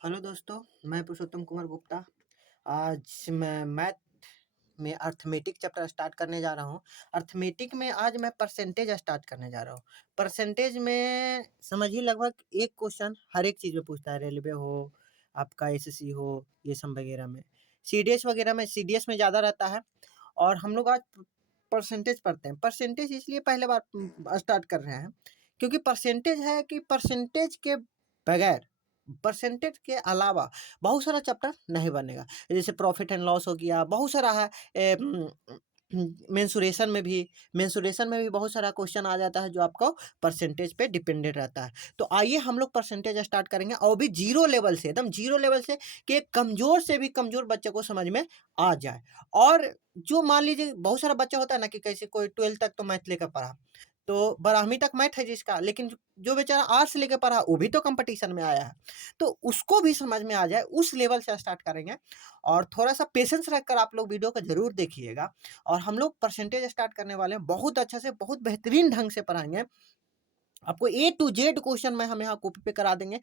Hello दोस्तों, मैं पुरुषोत्तम कुमार गुप्ता। आज मैं मैथ में अर्थमेटिक चैप्टर स्टार्ट करने जा रहा हूँ। अर्थमेटिक में आज मैं परसेंटेज स्टार्ट करने जा रहा हूँ। परसेंटेज में समझिए लगभग एक क्वेश्चन हर एक चीज़ में पूछता है, रेलवे हो, आपका एसएससी हो, ये सब वगैरह में। सीडीएस वगैरह में सीडीएस में ज़्यादा रहता है और हम लोग आज परसेंटेज पढ़ते हैं। परसेंटेज इसलिए पहले बार स्टार्ट कर रहे हैं क्योंकि परसेंटेज है कि परसेंटेज के बगैर, परसेंटेज के अलावा बहुत सारा चैप्टर नहीं बनेगा। जैसे प्रॉफिट एंड लॉस हो गया, बहुत सारा है। मेंसुरेशन में भी बहुत सारा क्वेश्चन आ जाता है जो आपको परसेंटेज पे डिपेंडेंट रहता है। तो आइए हम लोग परसेंटेज स्टार्ट करेंगे और भी जीरो लेवल से, एकदम जीरो लेवल से, कि एक कमजोर से भी कमजोर बच्चे को समझ में आ जाए। और जो मान लीजिए बहुत सारा बच्चा होता है ना कि कैसे कोई 12th तक तो मैथ लेकर पढ़ा, तो 12वीं तक मैथ है जिसका, लेकिन जो बेचारा आर्ट्स लेके पढ़ा वो भी तो कंपटीशन में आया है, तो उसको भी समझ में आ जाए उस लेवल से स्टार्ट करेंगे। और थोड़ा सा पेशेंस रखकर आप लोग वीडियो को जरूर देखिएगा। और हम लोग परसेंटेज स्टार्ट करने वाले हैं, बहुत अच्छे से, बहुत बेहतरीन ढंग से पढ़ाएंगे आपको। ए टू जेड क्वेश्चन में हम यहाँ कॉपी पे करा देंगे।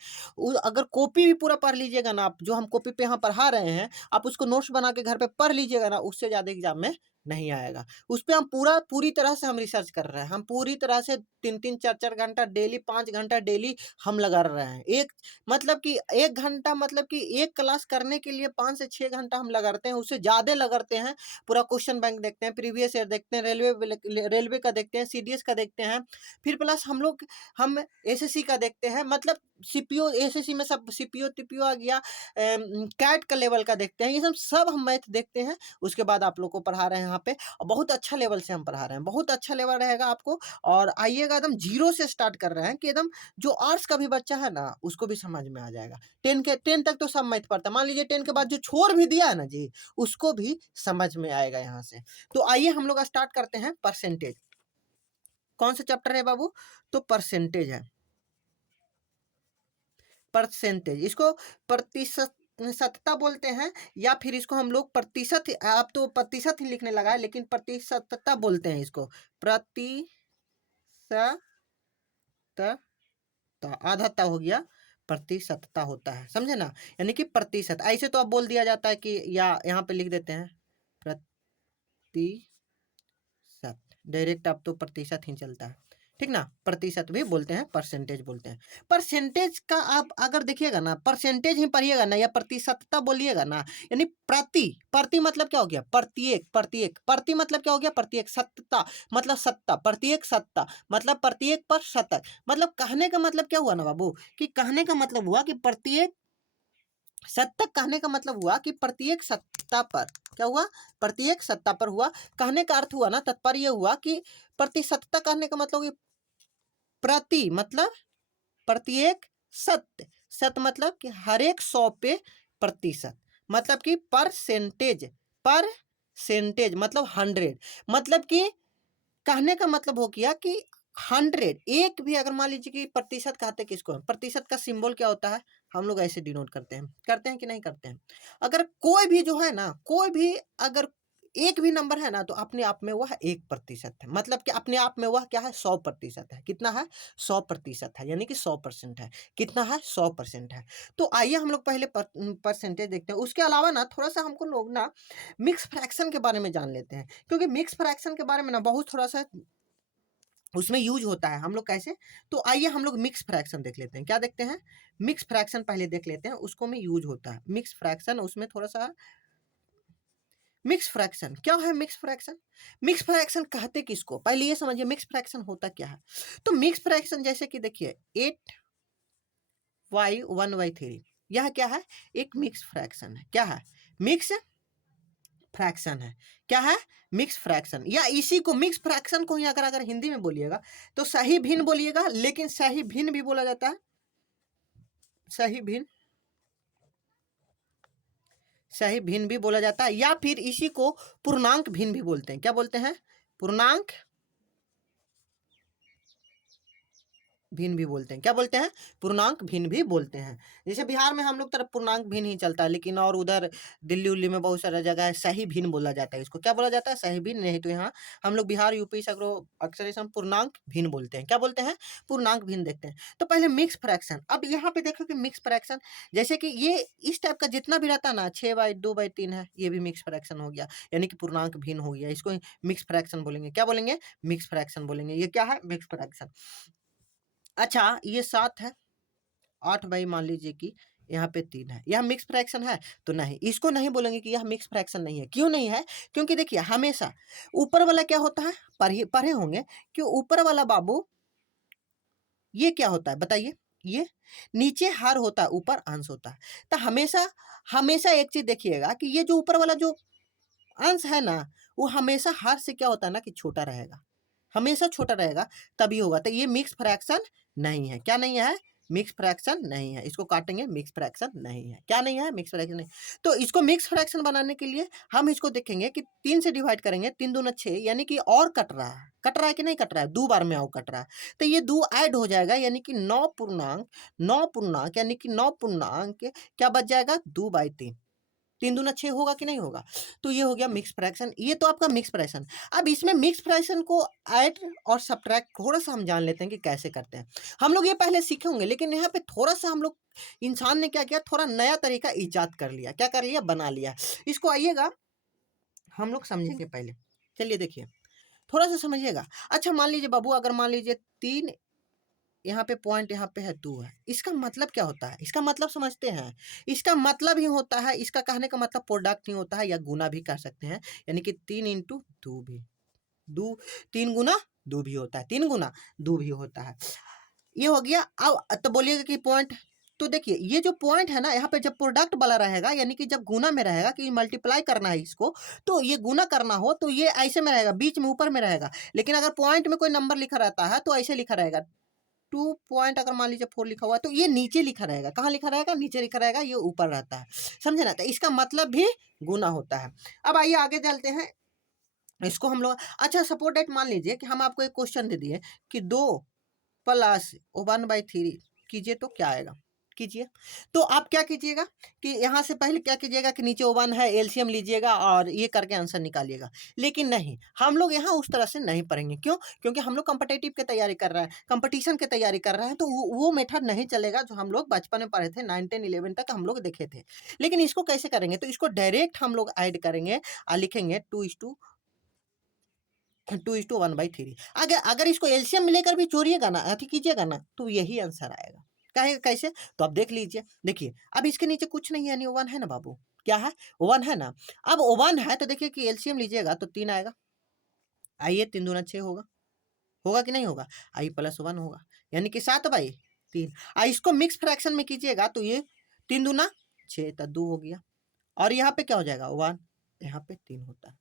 अगर कॉपी भी पूरा पढ़ लीजिएगा ना, आप जो हम कॉपी पे यहाँ पढ़ा रहे हैं, आप उसको नोट्स बना के घर पे पढ़ लीजिएगा ना, उससे ज़्यादा एग्जाम में नहीं आएगा। उस पे हम पूरी तरह से हम रिसर्च कर रहे हैं। हम पूरी तरह से 3-3 4-4 घंटा डेली, 5 घंटा डेली हम लगा रहे हैं। मतलब कि 1 घंटा, मतलब कि एक क्लास करने के लिए 5 से 6 घंटा हम लगाते हैं, उससे ज़्यादा लगाते हैं। पूरा क्वेश्चन बैंक देखते हैं, प्रीवियस ईयर देखते हैं, रेलवे का देखते हैं, सीडीएस का देखते हैं। फिर प्लस हम एसएससी का देखते हैं, मतलब सीपीओ, एसएससी में सब सीपीओ टीपीओ आ गया, कैट का लेवल का देखते हैं। ये सब हम मैथ देखते हैं। उसके बाद आप लोग को पढ़ा रहे हैं यहाँ पे, और बहुत अच्छा लेवल से हम पढ़ा रहे हैं, बहुत अच्छा लेवल रहेगा आपको। और आइएगा, एकदम जीरो से स्टार्ट कर रहे हैं कि एकदम जो आर्ट्स का भी बच्चा है ना उसको भी समझ में आ जाएगा। 10 तक तो सब मैथ पढ़ता है, मान लीजिए 10 के बाद जो छोड़ भी दिया है ना जी, उसको भी समझ में आएगा यहाँ से। तो आइए हम लोग स्टार्ट करते हैं परसेंटेज। कौन सा चैप्टर है बाबू? तो परसेंटेज है। परसेंटेज, इसको प्रतिशत सत्ता बोलते हैं, या फिर इसको हम लोग प्रतिशत, आप तो प्रतिशत ही लिखने लगा है, लेकिन प्रतिशतता बोलते हैं इसको। प्रतिशत, आधा ता हो गया, प्रतिशतता होता है, समझे ना? यानी कि प्रतिशत, ऐसे तो अब बोल दिया जाता है कि, या यहाँ पे लिख देते हैं प्रतिशत, डायरेक्ट अब तो प्रतिशत ही चलता है, ठीक ना? प्रतिशत भी बोलते हैं, परसेंटेज बोलते हैं। परसेंटेज का आप अगर देखिएगा ना, परसेंटेज ही पढ़िएगा ना या प्रतिशतता बोलिएगा ना, यानी प्रति, प्रति मतलब क्या हो गया? प्रत्येक, प्रत्येक, प्रति मतलब क्या हो गया? प्रत्येक, सत्ता मतलब सत्ता, प्रत्येक सत्ता मतलब प्रत्येक पर शतक। मतलब कहने का मतलब क्या हुआ ना बाबू, कि कहने का मतलब हुआ कि प्रत्येक शतक, कहने का मतलब हुआ कि प्रत्येक सत्ता पर क्या हुआ? प्रत्येक सत्ता पर हुआ। कहने का अर्थ हुआ ना, तात्पर्य हुआ कि प्रतिशतता कहने का मतलब प्रति मतलब प्रत्येक, सत्य, सत्य मतलब कि हर एक 100 पे प्रतिशत, मतलब कि परसेंटेज, परसेंटेज मतलब 100, मतलब कि कहने का मतलब हो गया कि 100, एक भी अगर मान लीजिए कि प्रतिशत कहते किसको, प्रतिशत का सिंबल क्या होता है, हम लोग ऐसे डिनोट करते हैं कि नहीं करते हैं? अगर कोई भी जो है ना, कोई भी अगर एक भी नंबर है ना, तो अपने आप में वह 1% है, मतलब कि अपने आप में वह क्या है? 100% है। कितना है? 100% है, यानी कि 100% है। कितना है? 100% है। तो आइए हम लोग पहले परसेंटेज देखते हैं। उसके अलावा ना थोड़ा सा हमको लोग ना मिक्स फ्रैक्शन के बारे में जान लेते हैं, क्योंकि मिक्स फ्रैक्शन के बारे में ना बहुत थोड़ा सा उसमें यूज होता है। हम लोग कैसे? तो आइए हम लोग मिक्स फ्रैक्शन देख लेते हैं। क्या देखते हैं? मिक्स फ्रैक्शन पहले देख लेते हैं, उसको में यूज होता है मिक्स फ्रैक्शन। उसमें थोड़ा सा मिक्स फ्रैक्शन क्या है? मिक्स फ्रैक्शन, मिक्स फ्रैक्शन कहते किसको, पहले ये समझिए मिक्स फ्रैक्शन होता क्या है। तो मिक्स फ्रैक्शन जैसे कि देखिए 8y1/3, यह क्या है? एक मिक्स फ्रैक्शन है। क्या है? मिक्स फ्रैक्शन है। क्या है? मिक्स फ्रैक्शन, या इसी को मिक्स फ्रैक्शन को ही अगर हिंदी में बोलिएगा तो सही भिन्न बोलिएगा, लेकिन सही भिन्न भी बोला जाता है, सही भिन्न, सही भिन्न भी बोला जाता है, या फिर इसी को पूर्णांक भिन्न भी बोलते हैं। क्या बोलते हैं? पूर्णांक भिन्न भी बोलते हैं। क्या बोलते हैं? पूर्णांक भिन्न भी बोलते हैं। जैसे बिहार में हम लोग तरफ पूर्णांक भिन्न ही चलता है, लेकिन और उधर दिल्ली उल्ली में बहुत सारा जगह है सही भिन्न बोला जाता है। इसको क्या बोला जाता है? सही भिन्न। नहीं तो यहाँ हम लोग बिहार यूपी सगरो अक्सर इसे हम पूर्णांक भिन्न बोलते हैं। क्या बोलते हैं? पूर्णांक भिन्न देखते हैं। तो पहले मिक्स फ्रैक्शन। अब यहाँ पे देखो कि मिक्स फ्रैक्शन जैसे कि ये इस टाइप का जितना भी रहता है ना, 6/2/3 है, ये भी मिक्स फ्रैक्शन हो गया, यानी कि पूर्णांक भिन्न हो गया। इसको मिक्स फ्रैक्शन बोलेंगे। क्या बोलेंगे? मिक्स फ्रैक्शन बोलेंगे। ये क्या है? Mix fraction. अच्छा, ये 7 है, 8 बाई मान लीजिए कि यहाँ पे 3 है, यह मिक्स फ्रैक्शन है? तो नहीं, इसको नहीं बोलेंगे कि यह मिक्स फ्रैक्शन नहीं है। क्यों नहीं है? क्योंकि देखिए हमेशा ऊपर वाला क्या होता है, पढ़े पढ़े होंगे कि ऊपर वाला बाबू ये क्या होता है बताइए? ये नीचे हर होता है, ऊपर अंश होता है। तो हमेशा हमेशा एक चीज देखिएगा कि ये जो ऊपर वाला जो अंश है ना, वो हमेशा हर से क्या होता है ना कि छोटा रहेगा, हमेशा छोटा रहेगा, तभी होगा। तो ये मिक्स फ्रैक्शन नहीं है। क्या नहीं है? मिक्स फ्रैक्शन नहीं है। इसको काटेंगे, मिक्स फ्रैक्शन नहीं है। क्या नहीं है? मिक्स फ्रैक्शन नहीं। तो इसको मिक्स फ्रैक्शन बनाने के लिए हम इसको देखेंगे कि 3 से डिवाइड करेंगे, 3 दूना 6, यानी कि और कट रहा है कि नहीं कट रहा है? 2 बार में और कट रहा है। तो ये 2 ऐड हो जाएगा, यानी कि 9 पूर्णांक यानी कि 9 पूर्णांक क्या बच जाएगा? 2/3। 3 दूना 6 होगा कि नहीं होगा? तो ये हो गया मिक्स फ्रैक्शन। ये तो आपका मिक्स फ्रैक्शन। अब इसमें मिक्स फ्रैक्शन को ऐड और सब्ट्रैक्ट थोड़ा सा हम जान लेते हैं कि कैसे करते हैं। हम लोग ये पहले सीखे होंगे, लेकिन यहाँ पे थोड़ा सा हम लोग इंसान ने क्या किया, थोड़ा नया तरीका इजाद कर लिया। क्या कर लिया? बना लिया। इसको आइएगा हम लोग समझेंगे पहले। चलिए देखिए, थोड़ा सा समझिएगा। अच्छा मान लीजिए बाबू, अगर मान लीजिए 3 यहाँ पे पॉइंट यहाँ पे है, 2 है, इसका मतलब क्या होता है? इसका मतलब समझते हैं। इसका मतलब ही होता है, इसका कहने का मतलब प्रोडक्ट ही होता है, या गुना भी कर सकते हैं, यानी कि 3 इंटू 2 भी, 2 3 गुना 2 भी होता है, 3 गुना 2 भी होता है। ये हो गया। अब तो बोलिएगा कि पॉइंट, तो देखिए ये जो पॉइंट है ना, यहाँ पे जब प्रोडक्ट वाला रहेगा, यानी कि जब गुना में रहेगा कि मल्टीप्लाई करना है इसको, तो ये गुना करना हो तो ये ऐसे में रहेगा, बीच में ऊपर में रहेगा। लेकिन अगर पॉइंट में कोई नंबर लिखा रहता है तो ऐसे लिखा रहेगा, 2 पॉइंट अगर मान लीजिए 4 लिखा हुआ है तो ये नीचे लिखा रहेगा। कहाँ लिखा रहेगा? नीचे लिखा रहेगा, ये ऊपर रहता है। समझे ना? तो इसका मतलब भी गुना होता है। अब आइए आगे चलते हैं। इसको हम लोग, अच्छा सपोज दैट मान लीजिए कि हम आपको एक क्वेश्चन दे दिए कि 2 प्लस 1/3 कीजिए, तो क्या आएगा? कीजिए। तो आप क्या कीजिएगा कि यहाँ से पहले क्या कीजिएगा कि नीचे 1 है, एलसीएम लीजिएगा और ये करके आंसर निकालिएगा। लेकिन नहीं, हम लोग यहाँ उस तरह से नहीं पढ़ेंगे। क्यों? क्योंकि हम लोग कॉम्पिटिटिव की तैयारी कर रहे हैं, कंपटीशन की तैयारी कर रहे हैं, तो वो मेथड नहीं चलेगा जो हम लोग बचपन में पढ़े थे, 9 10 11 तक हम लोग देखे थे। लेकिन इसको कैसे करेंगे? तो इसको डायरेक्ट हम लोग ऐड करेंगे और लिखेंगे 2:1/3। अगर अगर इसको एलसीएम लेकर भी जोड़िएगा ना, अति कीजिएगा ना, तो यही आंसर आएगा। कहे कैसे? तो अब देख लीजिए। देखिए अब इसके नीचे कुछ नहीं है, यानी 1 है ना बाबू, क्या है? 1 है ना। अब 1 है तो देखिए कि एलसीएम लीजिएगा तो 3 आएगा। आइए 3 दूना 6 होगा, होगा कि नहीं होगा? आई प्लस 1 होगा, यानी कि 7/3। इसको मिक्स फ्रैक्शन में कीजिएगा तो ये 3 दूना 6 तो 2 हो गया, और यहाँ पे क्या हो जाएगा? 1, यहाँ पे 3 होता है।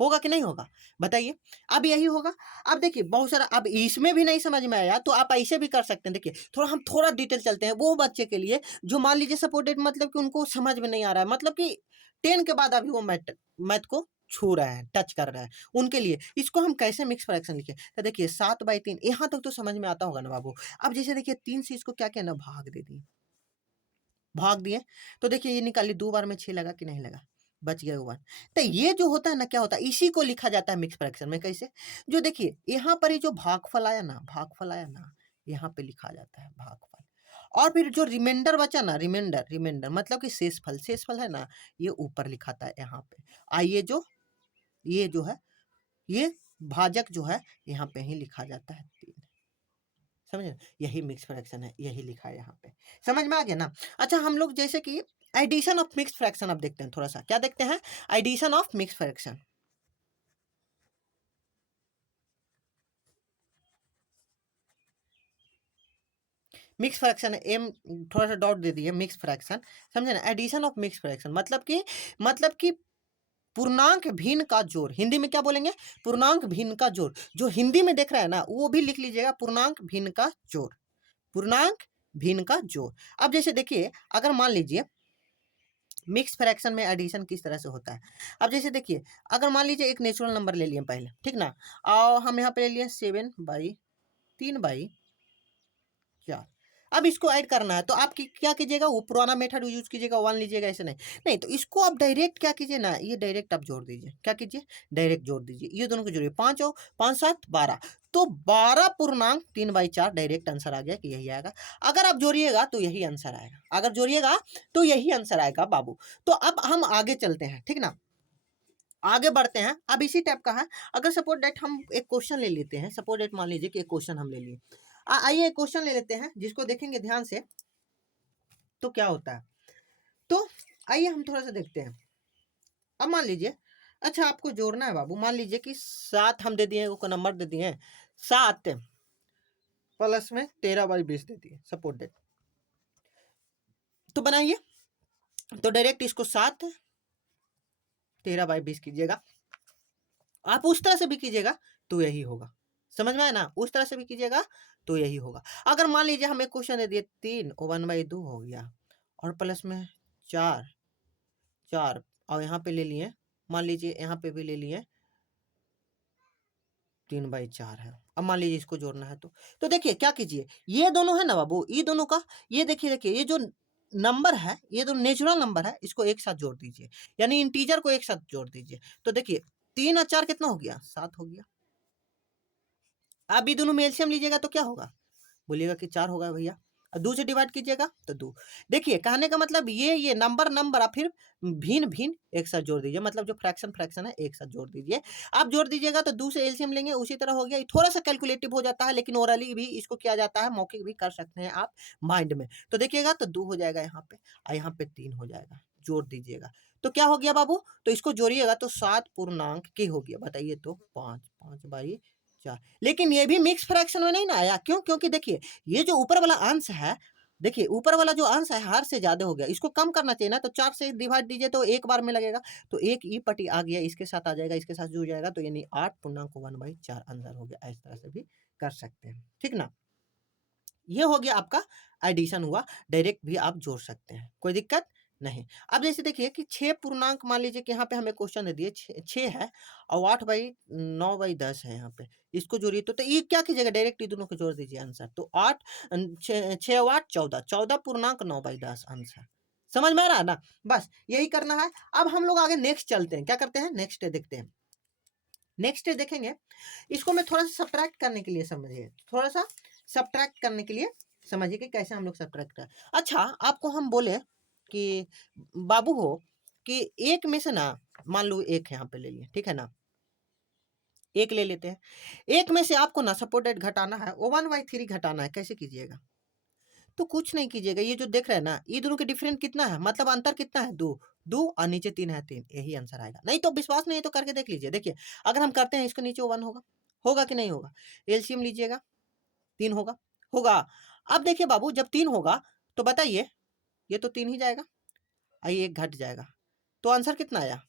होगा कि नहीं होगा? बताइए। अब यही होगा। अब देखिए बहुत सारा, अब इसमें भी नहीं समझ में आया तो आप ऐसे भी कर सकते हैं। देखिए हम थोड़ा डिटेल चलते हैं वो बच्चे के लिए जो मान लीजिए सपोर्टेड, मतलब कि उनको समझ में नहीं आ रहा है, मतलब कि 10 के बाद अभी वो मैथ को छू रहे हैं, टच कर रहे हैं, उनके लिए इसको हम कैसे मिक्स फ्रैक्शन लिखे। तो देखिए 7/3 यहाँ तक तो समझ में आता होगा ना बाबू। अब जैसे देखिए 3 से इसको क्या किया ना, भाग दे दिए, भाग दिए, तो देखिए ये निकालिए, 2 बार में 6 लगा कि नहीं लगा? बच गया 1। तो ये जो होता है ना, क्या होता है, इसी को लिखा जाता है मिक्स फ्रैक्शन में। कैसे? जो देखिए यहाँ पर ये जो भागफल आया ना, भागफल आया ना, यहाँ पे लिखा जाता है भागफल। और फिर जो रिमाइंडर बचा ना, रिमाइंडर रिमाइंडर मतलब कि शेषफल, शेषफल है ना, ये ऊपर लिखाता है यहाँ पे। आइए जो ये जो है, ये भाजक जो है यहाँ पे ही लिखा जाता है 3। समझे? यही मिक्स फ्रैक्शन है, यही लिखा है यहाँ पे। समझ में आ गया ना? अच्छा हम लोग जैसे कि एडिशन ऑफ मिक्स फ्रैक्शन अब देखते हैं थोड़ा सा। क्या देखते हैं? Addition of mix fraction. Mix fraction um, थोड़ा सा डॉट दे दिए, मिक्स फ्रैक्शन। समझे ना? एडिशन ऑफ मिक्स फ्रैक्शन मतलब कि पूर्णांक भिन्न का जोड़। हिंदी में क्या बोलेंगे? पूर्णांक भिन्न का जोड़। जो हिंदी में देख रहा है ना वो भी लिख लीजिएगा, पूर्णांक भिन्न का जोड़, पूर्णांक भिन्न का जोड़। अब जैसे देखिए अगर मान लीजिए मिक्स फ्रैक्शन में एडिशन किस तरह से होता है। अब जैसे देखिए अगर मान लीजिए एक नेचुरल नंबर ले लिए पहले, ठीक ना, और हम यहाँ पे ले लिए 7/3/, 4। अब इसको ऐड करना है तो आप क्या कीजिएगा, वो पुराना मेथड यूज कीजिएगा, 1 लीजिएगा, ऐसे नहीं। नहीं तो इसको आप डायरेक्ट क्या कीजिए ना, ये डायरेक्ट आप जोड़ दीजिए, क्या कीजिए, डायरेक्ट जोड़ दीजिए, ये दोनों को जोड़िए, 5 और 5 7 12, तो 12 पूर्णांक 3/4 डायरेक्ट आंसर आ गया कि यही आएगा। अगर आप जोड़िएगा तो यही आंसर आएगा, अगर जोड़िएगा तो यही आंसर आएगा बाबू। तो अब हम आगे चलते हैं, ठीक ना, आगे बढ़ते हैं। अब इसी टाइप का है, अगर सपोज डेट हम एक क्वेश्चन ले लेते हैं, सपोज डेट मान लीजिए कि एक क्वेश्चन हम ले लिए, आइए एक क्वेश्चन ले लेते हैं जिसको देखेंगे ध्यान से तो क्या होता है। तो आइए हम थोड़ा सा देखते हैं। अब मान लीजिए, अच्छा आपको जोड़ना है बाबू, मान लीजिए कि 7 हम दे दिए, को नंबर दे दिए 7 प्लस में 13/20 दे दिए सपोज डेट, तो बनाइए, तो डायरेक्ट इसको 7 13/20 कीजिएगा। आप उस तरह से भी कीजिएगा तो यही होगा, समझ में आया ना, उस तरह से भी कीजिएगा तो यही होगा। अगर मान लीजिए हमें क्वेश्चन दे दिए 3 और 1/2 हो गया, और प्लस में 4 4 और यहाँ पे ले लिए, मान लीजिए यहाँ पे भी ले लिए 3/4 है। अब मान लीजिए इसको जोड़ना है तो देखिए क्या कीजिए, ये दोनों है ना बाबू, ये दोनों का, ये देखिए देखिए ये जो नंबर है, ये जो नेचुरल नंबर है, इसको एक साथ जोड़ दीजिए, यानी इंटीजर को एक साथ जोड़ दीजिए। तो देखिए 3 और 4 कितना हो गया, 7 हो गया। अब ये दोनों में एलसीएम लीजिएगा तो क्या होगा, बोलिएगा कि 4 होगा भैया, और 2 से डिवाइड कीजिएगा तो 2। देखिए कहने का मतलब ये नंबर नंबर आप फिर भिन्न भिन्न एक साथ जोड़ दीजिए, मतलब जो फ्रैक्शन फ्रैक्शन है एक साथ जोड़ दीजिए। आप जोड़ दीजिएगा तो 2 से एलसीएम लेंगे, उसी तरह हो गया। थोड़ा सा कैलकुलेटिव हो जाता है, लेकिन ओरली भी इसको किया जाता है, मौखिक भी कर सकते हैं आप माइंड में। तो देखिएगा तो 2 हो जाएगा यहाँ पे, और यहाँ पे 3 हो जाएगा, जोड़ दीजिएगा तो क्या हो गया बाबू, तो इसको जोड़िएगा तो 7 पूर्णांक के हो गया, बताइए तो 5 5/4। लेकिन ये भी मिक्स फ्रैक्शन में नहीं ना आया, क्यों, क्योंकि देखिए ये जो ऊपर वाला अंश है, देखिए ऊपर वाला जो अंश है हर से ज्यादा हो गया, इसको कम करना चाहिए ना, तो 4 से डिवाइड दीजिए तो एक बार में लगेगा, तो एक ई पटी आ गया, इसके साथ आ जाएगा, इसके साथ जुड़ जाएगा, तो यानी 8.1/4 आंसर हो गया। इस तरह से भी कर सकते हैं, ठीक ना। ये हो गया आपका एडिशन हुआ, डायरेक्ट भी आप जोड़ सकते हैं, कोई दिक्कत नहीं। अब जैसे देखिए कि 6 पूर्णांक, मान लीजिए कि यहाँ पे हमें क्वेश्चन दे दिए 6 है और 8/9/10 है, यहाँ पे इसको जोड़िए तो ये क्या कीजिएगा, डायरेक्ट दोनों को जोड़ दीजिए आंसर, तो 8 6 और 8 14 14 पूर्णांक 9/10 आंसर। समझ में आ रहा है ना, बस यही करना है। अब हम लोग आगे नेक्स्ट चलते हैं, क्या करते हैं, नेक्स्ट देखते हैं। नेक्स्ट देखेंगे, इसको मैं थोड़ा सा सब्ट्रैक्ट करने के लिए समझिए, थोड़ा सा सब्ट्रैक्ट करने के लिए समझिए कि कैसे हम लोग सब्ट्रैक्ट करें। अच्छा आपको हम बोले कि बाबू हो कि एक में से ना, मान लो एक यहाँ पे ले लिए, ठीक है ना, एक ले लेते हैं, एक में से आपको ना सपोर्टेड घटाना है, वो 1/3 घटाना है, कैसे कीजिएगा, तो कुछ नहीं कीजिएगा, ये जो देख रहे हैं ना, ये दोनों के डिफरेंट कितना है, मतलब अंतर कितना है, 2 2 और नीचे 3 है, 3, यही आंसर आएगा। नहीं तो विश्वास नहीं है तो करके देख लीजिए, देखिए अगर हम करते हैं इसके नीचे 1 होगा, होगा कि नहीं होगा, एलसीएम लीजिएगा 3 होगा, होगा। अब देखिए बाबू जब 3 होगा तो बताइए, ये तो 3 ही जाएगा, आइए एक घट जाएगा, तो आंसर कितना आया,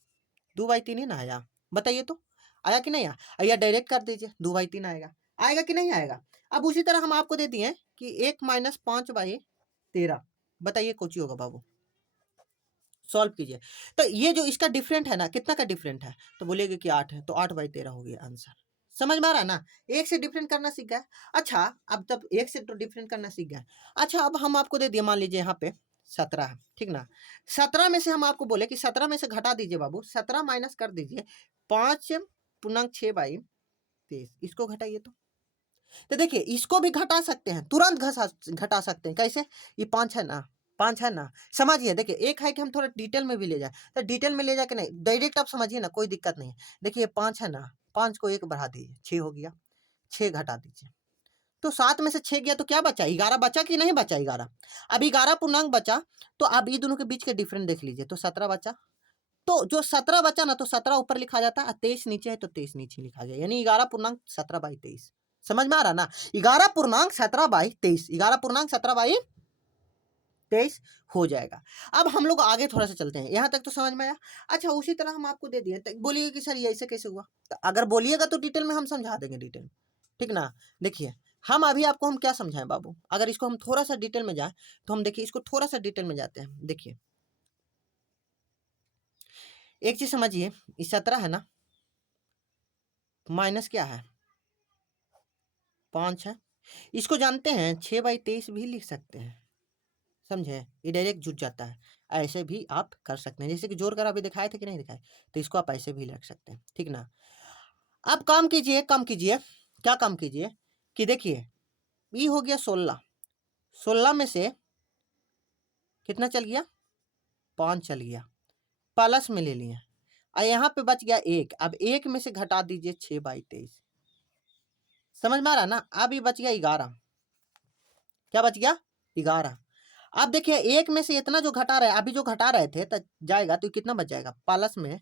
2/3 ही ना आया, बताइए तो आया कि नहीं आया, या डायरेक्ट कर दीजिए 2/3 आएगा, आएगा कि नहीं आएगा। अब उसी तरह हम आपको दे दिए कि 1 - 5/13, बताइए कुछ ही होगा बाबू, सॉल्व कीजिए। तो ये जो इसका डिफरेंट है ना, कितना का डिफरेंट है, तो बोलिएगा कि 8 है, तो 8/13 हो गया आंसर। समझ में आ रहा है ना, एक से डिफरेंट करना सीख गया। अच्छा अब तब एक से तो डिफरेंट करना सीख गया। अच्छा अब हम आपको दे दिए, मान लीजिए यहाँ पे 17 है, ठीक ना, 17 में से हम आपको बोले कि 17 में से घटा दीजिए बाबू, 17 माइनस कर दीजिए 5.6/23, इसको घटाइए तो देखिए इसको भी घटा सकते हैं, तुरंत घटा सकते हैं, कैसे, ये 5 है ना, 5 है ना, समझिए। देखिए एक है कि हम थोड़ा डिटेल में भी ले जाए, तो डिटेल में ले जाके नहीं, डायरेक्ट आप समझिए ना, कोई दिक्कत नहीं है। देखिए 5 है ना, 5 को 1 बढ़ा दीजिए, 6 हो गया, 6 घटा दीजिए, तो 7 में से 6 गया तो क्या बचा, 11 बचा कि नहीं बचा, 11। अब 11 पूर्णांक बचा, तो अब ये दोनों के बीच के डिफरेंस देख लीजिए, तो 17 बचा, तो जो 17 बचा ना, तो 17 ऊपर लिखा जाता है, 23 नीचे है तो 23 नीचे लिखा गया, यानी 11.17/23। समझ में आ रहा ना, 11.17/23, 11.17/23 हो जाएगा। अब हम लोग आगे थोड़ा सा चलते हैं, यहाँ तक तो समझ में आया। अच्छा उसी तरह हम आपको दे दिए, बोलिए कि सर ये ऐसे कैसे हुआ, तो अगर बोलिएगा तो डिटेल में हम समझा देंगे, डिटेल, ठीक ना। देखिए हम अभी आपको हम क्या समझाएं बाबू, अगर इसको हम थोड़ा सा डिटेल में जाए तो हम देखिए इसको थोड़ा सा डिटेल में जाते हैं। देखिए एक चीज समझिए, ये 17 है ना, माइनस क्या है, 5 है, इसको जानते हैं 6/23 भी लिख सकते हैं, समझे, ये डायरेक्ट जुट जाता है। ऐसे भी आप कर सकते हैं, जैसे कि जोड़ कर अभी दिखाए थे कि नहीं दिखाए, तो इसको आप ऐसे भी रख सकते हैं, ठीक ना। अब काम कीजिए, क्या काम कीजिए कि देखिए ये हो गया 16, 16 में से कितना चल गया, 5 चल गया, प्लस में ले लिए और यहाँ पे बच गया 1। अब 1 में से घटा दीजिए 6/23, समझ में आ रहा ना। अब ये बच गया 11, क्या बच गया, 11। अब देखिए 1 में से इतना जो घटा रहे, अभी जो घटा रहे थे तो जाएगा तो कितना बच जाएगा, प्लस में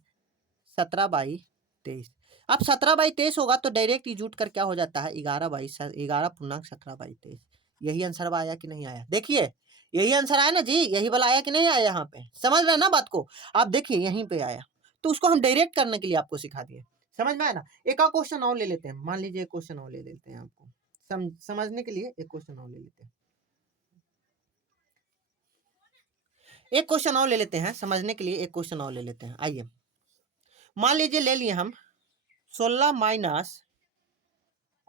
17/23। अब 17/23 होगा तो डायरेक्ट जुट कर क्या हो जाता है, 11/17/23। यही आंसर आया कि नहीं आया, देखिए यही आंसर आया ना जी, यही वाला आया कि नहीं आया, यहाँ पे समझ रहे हैं ना बात को। आप देखिए यहीं पे आया, तो उसको हम डायरेक्ट करने के लिए आपको सिखा दिए, समझ में आया ना। एक और क्वेश्चन और ले लेते हैं, मान लीजिए एक क्वेश्चन और ले लेते हैं, आपको समझने के लिए एक क्वेश्चन और ले लेते हैं, एक क्वेश्चन और ले लेते हैं समझने के लिए, एक क्वेश्चन और ले लेते हैं। आइए मान लीजिए ले लिए हम 16 माइनस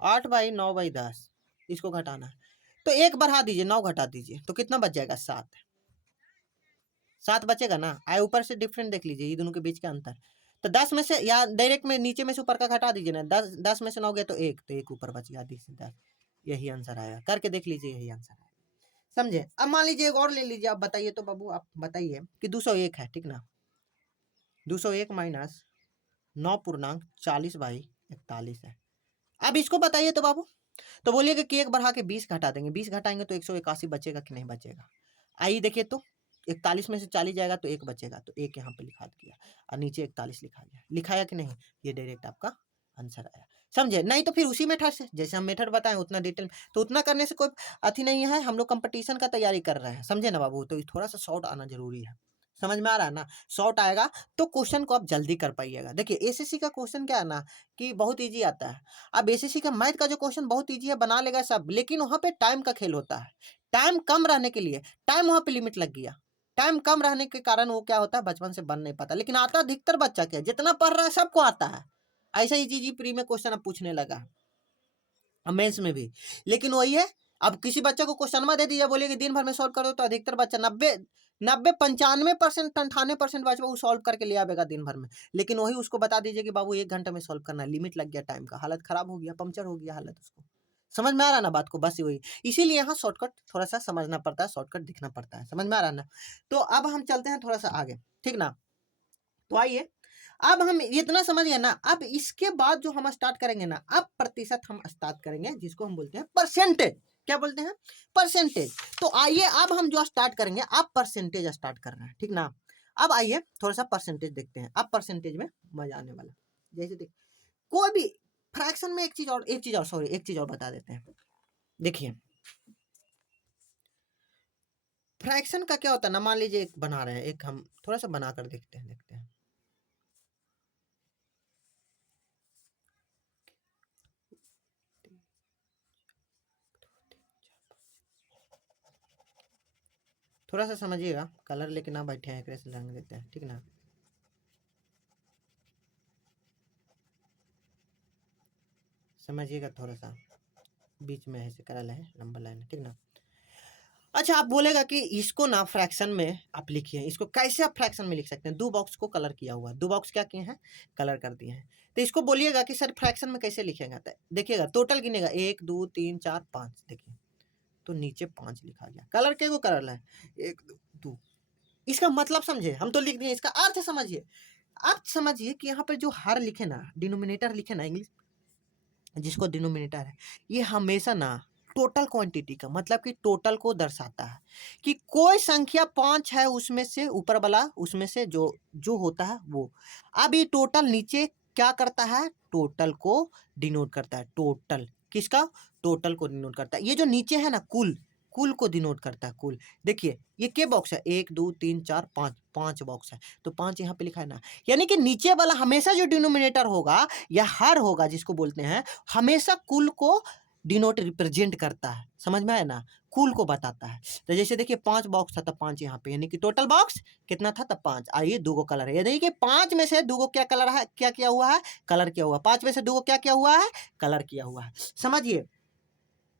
8/9/10, इसको घटाना है तो 1 बढ़ा दीजिए, 9 घटा दीजिए तो कितना बच जाएगा, 7। 7 बचेगा ना। आए ऊपर से डिफरेंट देख लीजिए, ये दोनों के बीच का अंतर। तो 10 में से या डायरेक्ट में नीचे में से ऊपर का घटा दीजिए ना, 10 में से 9 गया तो 1, तो 1 ऊपर बच गया, 10। यही आंसर आया, करके देख लीजिए, यही आंसर आया, समझे। अब मान लीजिए एक और ले लीजिए, आप बताइए तो बाबू, आप बताइए कि 201 है, ठीक ना। 201 माइनस 9.40/41 है। अब इसको बताइए तो बाबू, तो बोलिएगा कि 1 बढ़ा के 20 घटा देंगे, 20 घटाएंगे तो 181 बचेगा कि नहीं बचेगा। आइए देखिए तो 41 में से 40 जाएगा तो 1 बचेगा, तो 1 यहाँ पे लिखा दिया और नीचे 41 लिखा गया, लिखाया कि नहीं, ये डायरेक्ट आपका आंसर आया, समझे। नहीं तो फिर उसी मेथड से, जैसे हम मेथड बताएं उतना डिटेल, तो उतना करने से कोई अथी नहीं है, हम लोग कंपटीशन का तैयारी कर रहे हैं, समझे ना बाबू। तो थोड़ा सा शॉर्ट आना जरूरी है, समझ में आ रहा है ना। शॉर्ट आएगा तो क्वेश्चन को आप जल्दी कर पाइएगा। देखिए एसएससी का क्वेश्चन क्या है ना कि बहुत ईजी आता है। अब एसएससी का मैथ का जो क्वेश्चन बहुत ईजी है, बना लेगा सब, लेकिन वहां पे टाइम का खेल होता है। टाइम कम रहने के लिए, टाइम वहां पे लिमिट लग गया, टाइम कम रहने के कारण वो क्या होता है, बचपन से बन नहीं पाता। लेकिन आता अधिकतर बच्चा क्या, जितना पढ़ रहा है सबको आता है। ऐसा ही जी प्री में क्वेश्चन अब पूछने लगा, मेंस में भी। लेकिन वही है, अब किसी बच्चे को क्वेश्चन दे दिया, बोलिए कि दिन भर में सॉल्व करो, तो अधिकतर बच्चा 95% 98% बच्चा वो सॉल्व करके ले आएगा दिन भर में। लेकिन वही उसको बता दीजिए कि बाबू 1 घंटे में सॉल्व करना है, लिमिट लग गया टाइम का, हालत खराब हो गया, पंक्चर हो गया हालत उसको। समझ में आ रहा ना बात को, बस वही। इसीलिए यहाँ शॉर्टकट थोड़ा सा समझना पड़ता है, शॉर्टकट दिखना पड़ता है, समझ में आ रहा ना। तो अब हम चलते हैं थोड़ा सा आगे, ठीक ना। तो आइए, अब हम इतना समझ गए ना, अब इसके बाद जो हम स्टार्ट करेंगे ना, अब प्रतिशत हम स्टार्ट करेंगे, जिसको हम बोलते हैं परसेंटेज। क्या बोलते हैं, परसेंटेज। तो आइए अब हम जो स्टार्ट करेंगे, अब परसेंटेज स्टार्ट करना है, ठीक ना। अब आइए थोड़ा सा परसेंटेज देखते हैं, अब परसेंटेज में मजा आने वाला। जैसे देख, कोई भी फ्रैक्शन में एक चीज और बता देते हैं। देखिए फ्रैक्शन का क्या होता है ना, मान लीजिए एक बना रहे हैं, एक हम थोड़ा सा बनाकर देखते हैं। थोड़ा सा समझिएगा, कलर लेके ना बैठे हैं, एक से रंग देते हैं, ठीक ना। समझिएगा थोड़ा सा, बीच में ऐसे करा है, लंबा लाइन है, ठीक ना। अच्छा आप बोलेगा कि इसको ना फ्रैक्शन में आप लिखिए, इसको कैसे आप फ्रैक्शन में लिख सकते हैं। दो बॉक्स को कलर किया हुआ, दो बॉक्स क्या किए हैं, कलर कर दिए हैं। तो इसको बोलिएगा कि सर फ्रैक्शन में कैसे लिखेगा, देखिएगा टोटल गिनेगा 1 2 3 4 5, देखिए तो नीचे 5 लिखा गया, कलर के को कलर है 1 2 2। इसका मतलब समझे, हम तो लिख दिए, इसका अर्थ समझिए। अर्थ समझिए कि यहाँ पर जो हर लिखे ना, डिनोमिनेटर लिखे ना, इंग्लिश जिसको डिनोमिनेटर है, ये हमेशा ना टोटल क्वांटिटी का मतलब कि टोटल को दर्शाता है। कि कोई संख्या 5 है, उसमें से ऊपर वाला, उसमें से जो जो होता है वो। अब ये टोटल नीचे क्या करता है, टोटल को डिनोट करता है। टोटल किसका, टोटल को डिनोट करता है। ये जो नीचे है ना कुल, कुल को डिनोट करता है, कुल। देखिए ये के बॉक्स है, 1 2 3 4 5, 5 बॉक्स है, तो 5 यहाँ पे लिखा है ना। यानी कि नीचे वाला हमेशा जो डिनोमिनेटर होगा या हर होगा जिसको बोलते हैं, हमेशा कुल को डिनोट रिप्रेजेंट करता है, समझ में आया ना, कुल को बताता है। तो जैसे देखिए 5 बॉक्स था, तब 5 यहाँ पे, यानी कि टोटल बॉक्स कितना था, तब 5। आइए दो कलर है, ये देखिए 5 में से 2 क्या कलर है, क्या किया हुआ है, कलर किया हुआ। 5 में से 2 क्या किया हुआ है, कलर किया हुआ है, समझिए।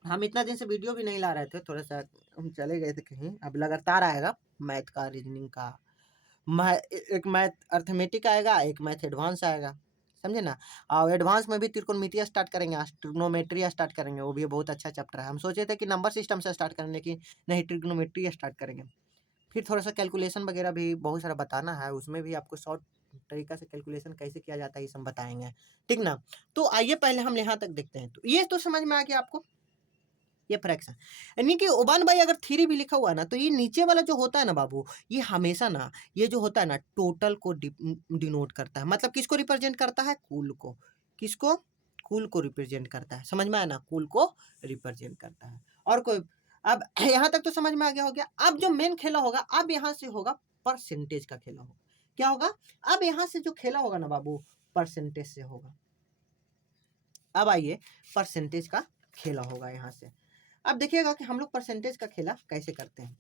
हम इतना दिन से वीडियो भी नहीं ला रहे थे, थोड़ा सा हम चले गए थे कहीं। अब लगातार आएगा मैथ का, रीजनिंग का, एक मैथ अर्थमेटिक आएगा, एक मैथ एडवांस आएगा, समझे ना। और एडवांस में भी त्रिकोणमितीय स्टार्ट करेंगे, आज ट्रिग्नोमेट्री स्टार्ट करेंगे, वो भी बहुत अच्छा चैप्टर है। हम सोचे थे कि नंबर सिस्टम से स्टार्ट करेंगे, लेकिन नहीं, ट्रिग्नोमेट्री स्टार्ट करेंगे। फिर थोड़ा सा कैलकुलेशन वगैरह भी बहुत सारा बताना है, उसमें भी आपको शॉर्ट तरीका से कैलकुलेशन कैसे किया जाता है ये सब बताएंगे, ठीक ना। तो आइए पहले हम यहाँ तक देखते हैं। तो ये तो समझ में आ गया आपको, ये फ्रैक्शन। यानी कि ओवन बाई अगर थ्री भी लिखा हुआ है ना, तो ये नीचे वाला जो होता है ना बाबू, ये हमेशा ना, ये जो होता है ना, टोटल को डिनोट करता है। मतलब किसको रिप्रेजेंट करता है? कुल को। किसको? कुल को रिप्रेजेंट करता है। समझ में आया ना, कुल को रिप्रेजेंट करता है। और कोई, अब यहाँ तक तो समझ में आ गया हो गया। अब जो मेन खेला होगा, अब यहाँ से होगा परसेंटेज का खेला होगा। क्या होगा? अब यहाँ से जो खेला होगा ना बाबू, परसेंटेज से होगा। अब आइए परसेंटेज का खेला होगा यहाँ से। अब देखिएगा कि हम लोग परसेंटेज का खेला कैसे करते हैं।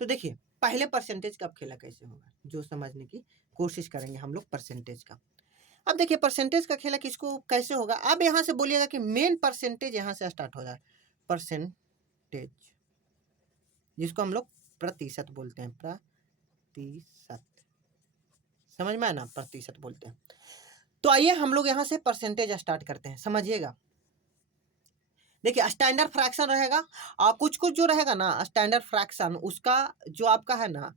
तो देखिए पहले परसेंटेज का खेला कैसे होगा, जो समझने की कोशिश करेंगे हम लोग परसेंटेज का। अब देखिए परसेंटेज का खेला किसको कैसे होगा। अब यहाँ से बोलिएगा कि मेन परसेंटेज यहाँ से स्टार्ट हो जाए, परसेंटेज, जिसको हम लोग प्रतिशत बोलते हैं, प्रतिशत। समझ में आया ना, प्रतिशत बोलते हैं। तो आइए हम लोग यहाँ से परसेंटेज स्टार्ट करते हैं, समझिएगा। देखिए स्टैंडर्ड फ्रैक्शन रहेगा, और कुछ कुछ जो रहेगा ना स्टैंडर्ड फ्रैक्शन, उसका जो आपका है ना,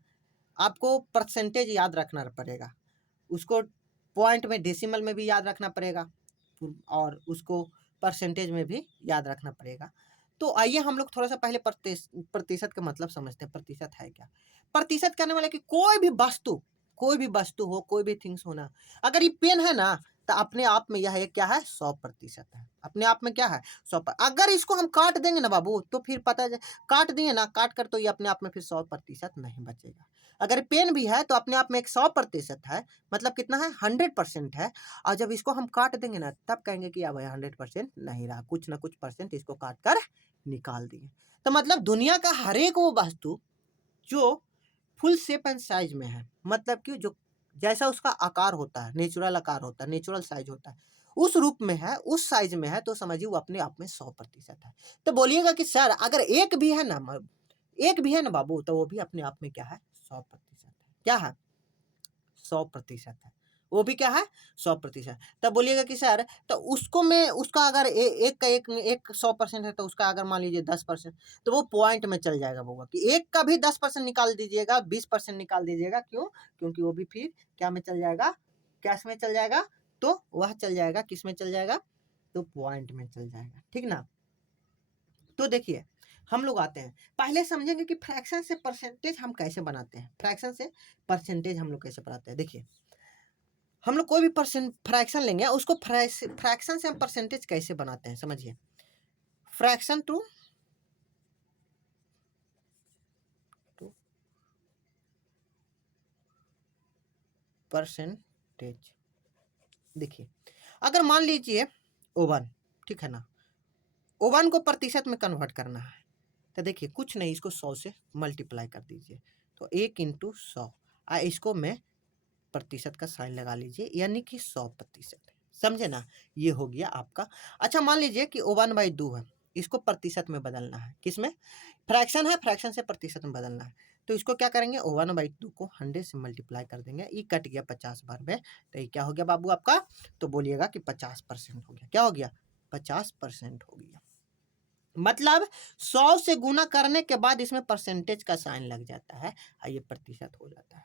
आपको परसेंटेज याद रखना पड़ेगा। उसको पॉइंट में, डेसिमल में भी याद रखना पड़ेगा, और उसको परसेंटेज में भी याद रखना पड़ेगा। तो आइए हम लोग थोड़ा सा पहले प्रतिशत का मतलब समझते हैं। प्रतिशत है क्या? प्रतिशत कहने वाले कि कोई भी वस्तु, कोई भी वस्तु हो, कोई भी थिंग्स होना, अगर ये पेन है ना, तो अपने आप में यह एक क्या है? 100% है। अपने आप में क्या है? 100%। अगर इसको हम काट देंगे ना बाबू, तो फिर पता काट दिए ना, काट कर, तो ये अपने आप में फिर 100% नहीं बचेगा। अगर पेन भी है तो अपने आप में एक 100% है, मतलब कितना है? 100% है। और जब इसको हम काट देंगे ना, तब कहेंगे कि अब 100% नहीं रहा, कुछ ना कुछ परसेंट इसको काट कर निकाल दिए। तो मतलब दुनिया का हर एक वो वस्तु जो फुल शेप एंड साइज में है, मतलब कि जो जैसा उसका आकार होता है, नेचुरल आकार होता है, नेचुरल साइज होता है, उस रूप में है, उस साइज में है, तो समझिए वो अपने आप में 100% है। तो बोलिएगा कि सर अगर एक भी है ना, एक भी है ना बाबू, तो वो भी अपने आप में क्या है? 100% है। क्या है? 100% है। वो भी क्या है? 100%। तब बोलिएगा कि सर तो उसको मैं, उसका अगर एक का एक 100% है, तो उसका अगर मान लीजिए 10%, तो वो पॉइंट में चल जाएगा होगा कि एक का भी 10% निकाल दीजिएगा, 20% निकाल दीजिएगा। क्यों? क्योंकि वो भी फिर क्या में चल जाएगा? कैश में चल जाएगा। तो वह चल जाएगा किस में चल जाएगा? तो पॉइंट में चल जाएगा, ठीक ना। तो देखिए हम लोग आते हैं, पहले समझेंगे कि फ्रैक्शन से परसेंटेज हम कैसे बनाते हैं। फ्रैक्शन से परसेंटेज हम लोग कैसे बनाते हैं। देखिए हम लोग कोई भी फ्रैक्शन लेंगे, उसको फ्रैक्शन से हम परसेंटेज कैसे बनाते हैं, समझिए। Fraction to percentage. देखिए अगर मान लीजिए ओवन, ठीक है ना, ओवन को प्रतिशत में कन्वर्ट करना है, तो देखिए कुछ नहीं, इसको 100 से मल्टीप्लाई कर दीजिए, तो 1 × 100, इसको मैं प्रतिशत का साइन लगा लीजिए, यानी कि 100%। समझे ना, ये हो गया आपका। अच्छा मान लीजिए कि 1/2 है, इसको प्रतिशत में बदलना है, किसमें? फ्रैक्शन है, फ्रैक्शन से प्रतिशत में बदलना है। तो इसको क्या करेंगे? 1/2 को 100 से मल्टीप्लाई कर देंगे, ये कट गया 50 बार में, तो ये क्या हो गया बाबू आपका? तो बोलिएगा कि 50% हो गया। क्या हो गया? 50% हो गया। मतलब 100 से गुना करने के बाद इसमें परसेंटेज का साइन लग जाता है, और ये प्रतिशत हो जाता है।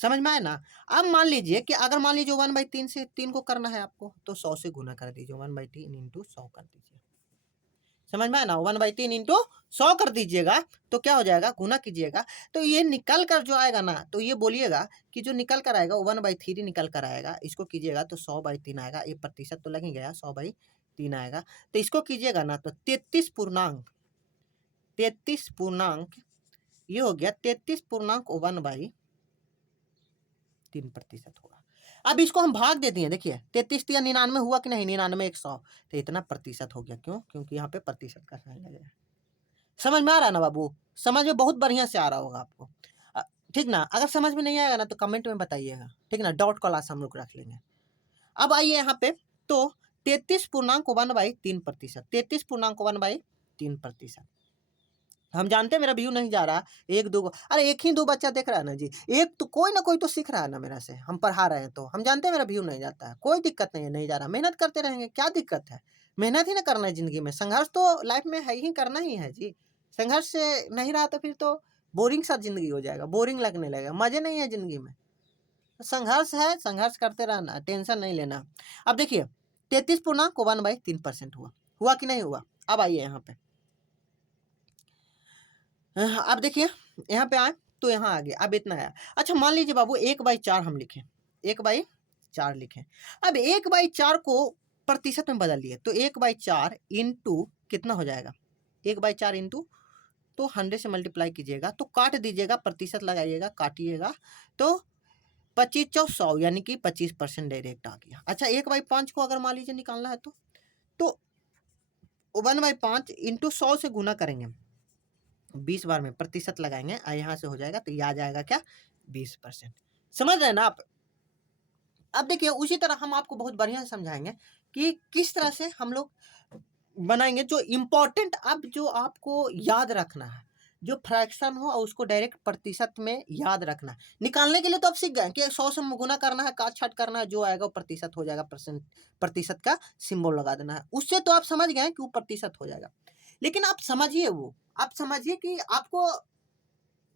समझ में आया ना। अब मान लीजिए कि अगर मान लीजिए 1/3 से 3 को करना है आपको, तो 100 से गुना कर दीजिए, 1/3 × 100 कर दीजिए। समझ में आया ना, 1/3 × 100 कर दीजिएगा, तो क्या हो जाएगा? गुना कीजिएगा, तो ये निकल कर जो आएगा ना, तो ये बोलिएगा कि जो निकल कर आएगा 1/3 निकल कर आएगा, इसको कीजिएगा तो 100/3 आएगा। ये प्रतिशत तो लग ही गया, 100/3 आएगा। तो इसको कीजिएगा ना, तो 33 पूर्णांक, ये हो गया 33.1/3% होगा। अब इसको हम भाग दे दिए, देखिए 33 या 99 हुआ कि नहीं, 99 100, तो इतना प्रतिशत हो गया। क्यों? क्योंकि यहाँ पे प्रतिशत का साइन लगेगा। समझ में आ रहा है ना बाबू? समझ में बहुत बढ़िया से आ रहा होगा आपको, ठीक ना। अगर समझ में नहीं आएगा ना, तो कमेंट में बताइएगा, ठीक ना। डॉट क्लास हम लोग रख लेंगे। अब आइए यहाँ पे, तो 33.1/3%, 33.1/3 3%। हम जानते हैं मेरा व्यू नहीं जा रहा, एक दो, अरे एक ही दो बच्चा देख रहा है ना जी, एक तो कोई ना कोई तो सीख रहा है ना मेरा से, हम पढ़ा रहे हैं तो हम जानते हैं मेरा व्यू नहीं जाता है, कोई दिक्कत नहीं है, नहीं जा रहा, मेहनत करते रहेंगे, क्या दिक्कत है, मेहनत ही ना करना है जिंदगी में, संघर्ष तो लाइफ में है ही, करना ही है जी। संघर्ष से नहीं रहा तो फिर तो बोरिंग सा जिंदगी हो जाएगा, बोरिंग लगने लगेगा, मजे नहीं है जिंदगी में। संघर्ष है, संघर्ष करते रहना, टेंशन नहीं लेना। अब देखिए 33/1/3% हुआ कि नहीं हुआ। अब आइए यहाँ पे, अब देखिए यहाँ पे आए तो यहाँ आ गया, अब इतना आया। अच्छा मान लीजिए बाबू 1/4 हम लिखें, 1/4 लिखें। अब 1/4 को प्रतिशत में बदल दिए तो 1/4 इंटू कितना हो जाएगा, 1/4 इंटू, तो 100 से मल्टीप्लाई कीजिएगा तो काट दीजिएगा, प्रतिशत लगाइएगा, काटिएगा तो 25 चौ 100 यानी कि 25% डायरेक्ट आ गया। अच्छा 1/5 को अगर मान लीजिए निकालना है तो 1/5 इंटू 100 से गुना करेंगे, 20 बार में प्रतिशत लगाएंगे, यहाँ से हो जाएगा तो ये आ जाएगा क्या, 20%। समझ रहे हैं ना आप। अब देखिए उसी तरह हम आपको बहुत बढ़िया से समझाएंगे कि किस तरह से हम लोग बनाएंगे जो इम्पोर्टेंट, अब जो आपको याद रखना है, जो फ्रैक्शन हो और उसको डायरेक्ट प्रतिशत में याद रखना है। निकालने के लिए तो आप सीख गए कि 100 से गुना करना है, काट छाट करना है, जो आएगा वो प्रतिशत हो जाएगा, प्रतिशत का सिंबल लगा देना है, उससे तो आप समझ गए कि वो प्रतिशत हो जाएगा। लेकिन आप समझिए, वो आप समझिए कि आपको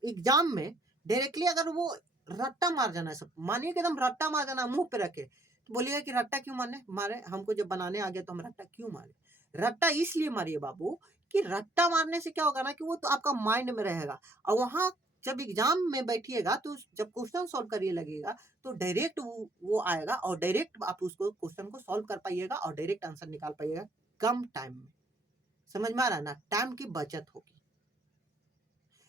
एग्जाम में डायरेक्टली अगर वो रट्टा मार जाना है, सब मानिए कि एकदम रट्टा मार जाना मुंह पे रखे, तो बोलिएगा कि रट्टा क्यों मारे, हमको जब बनाने आ गया तो हम रट्टा क्यों मारे। रट्टा इसलिए मारिए बाबू कि रट्टा मारने से क्या होगा ना कि वो तो आपका माइंड में रहेगा, और वहां जब एग्जाम में बैठिएगा तो जब क्वेश्चन सॉल्व करिए लगेगा तो डायरेक्ट वो आएगा और डायरेक्ट आप उसको क्वेश्चन को सॉल्व कर पाइएगा और डायरेक्ट आंसर निकाल पाइएगा कम टाइम में। समझ में आ रहा है ना, टाइम की बचत होगी।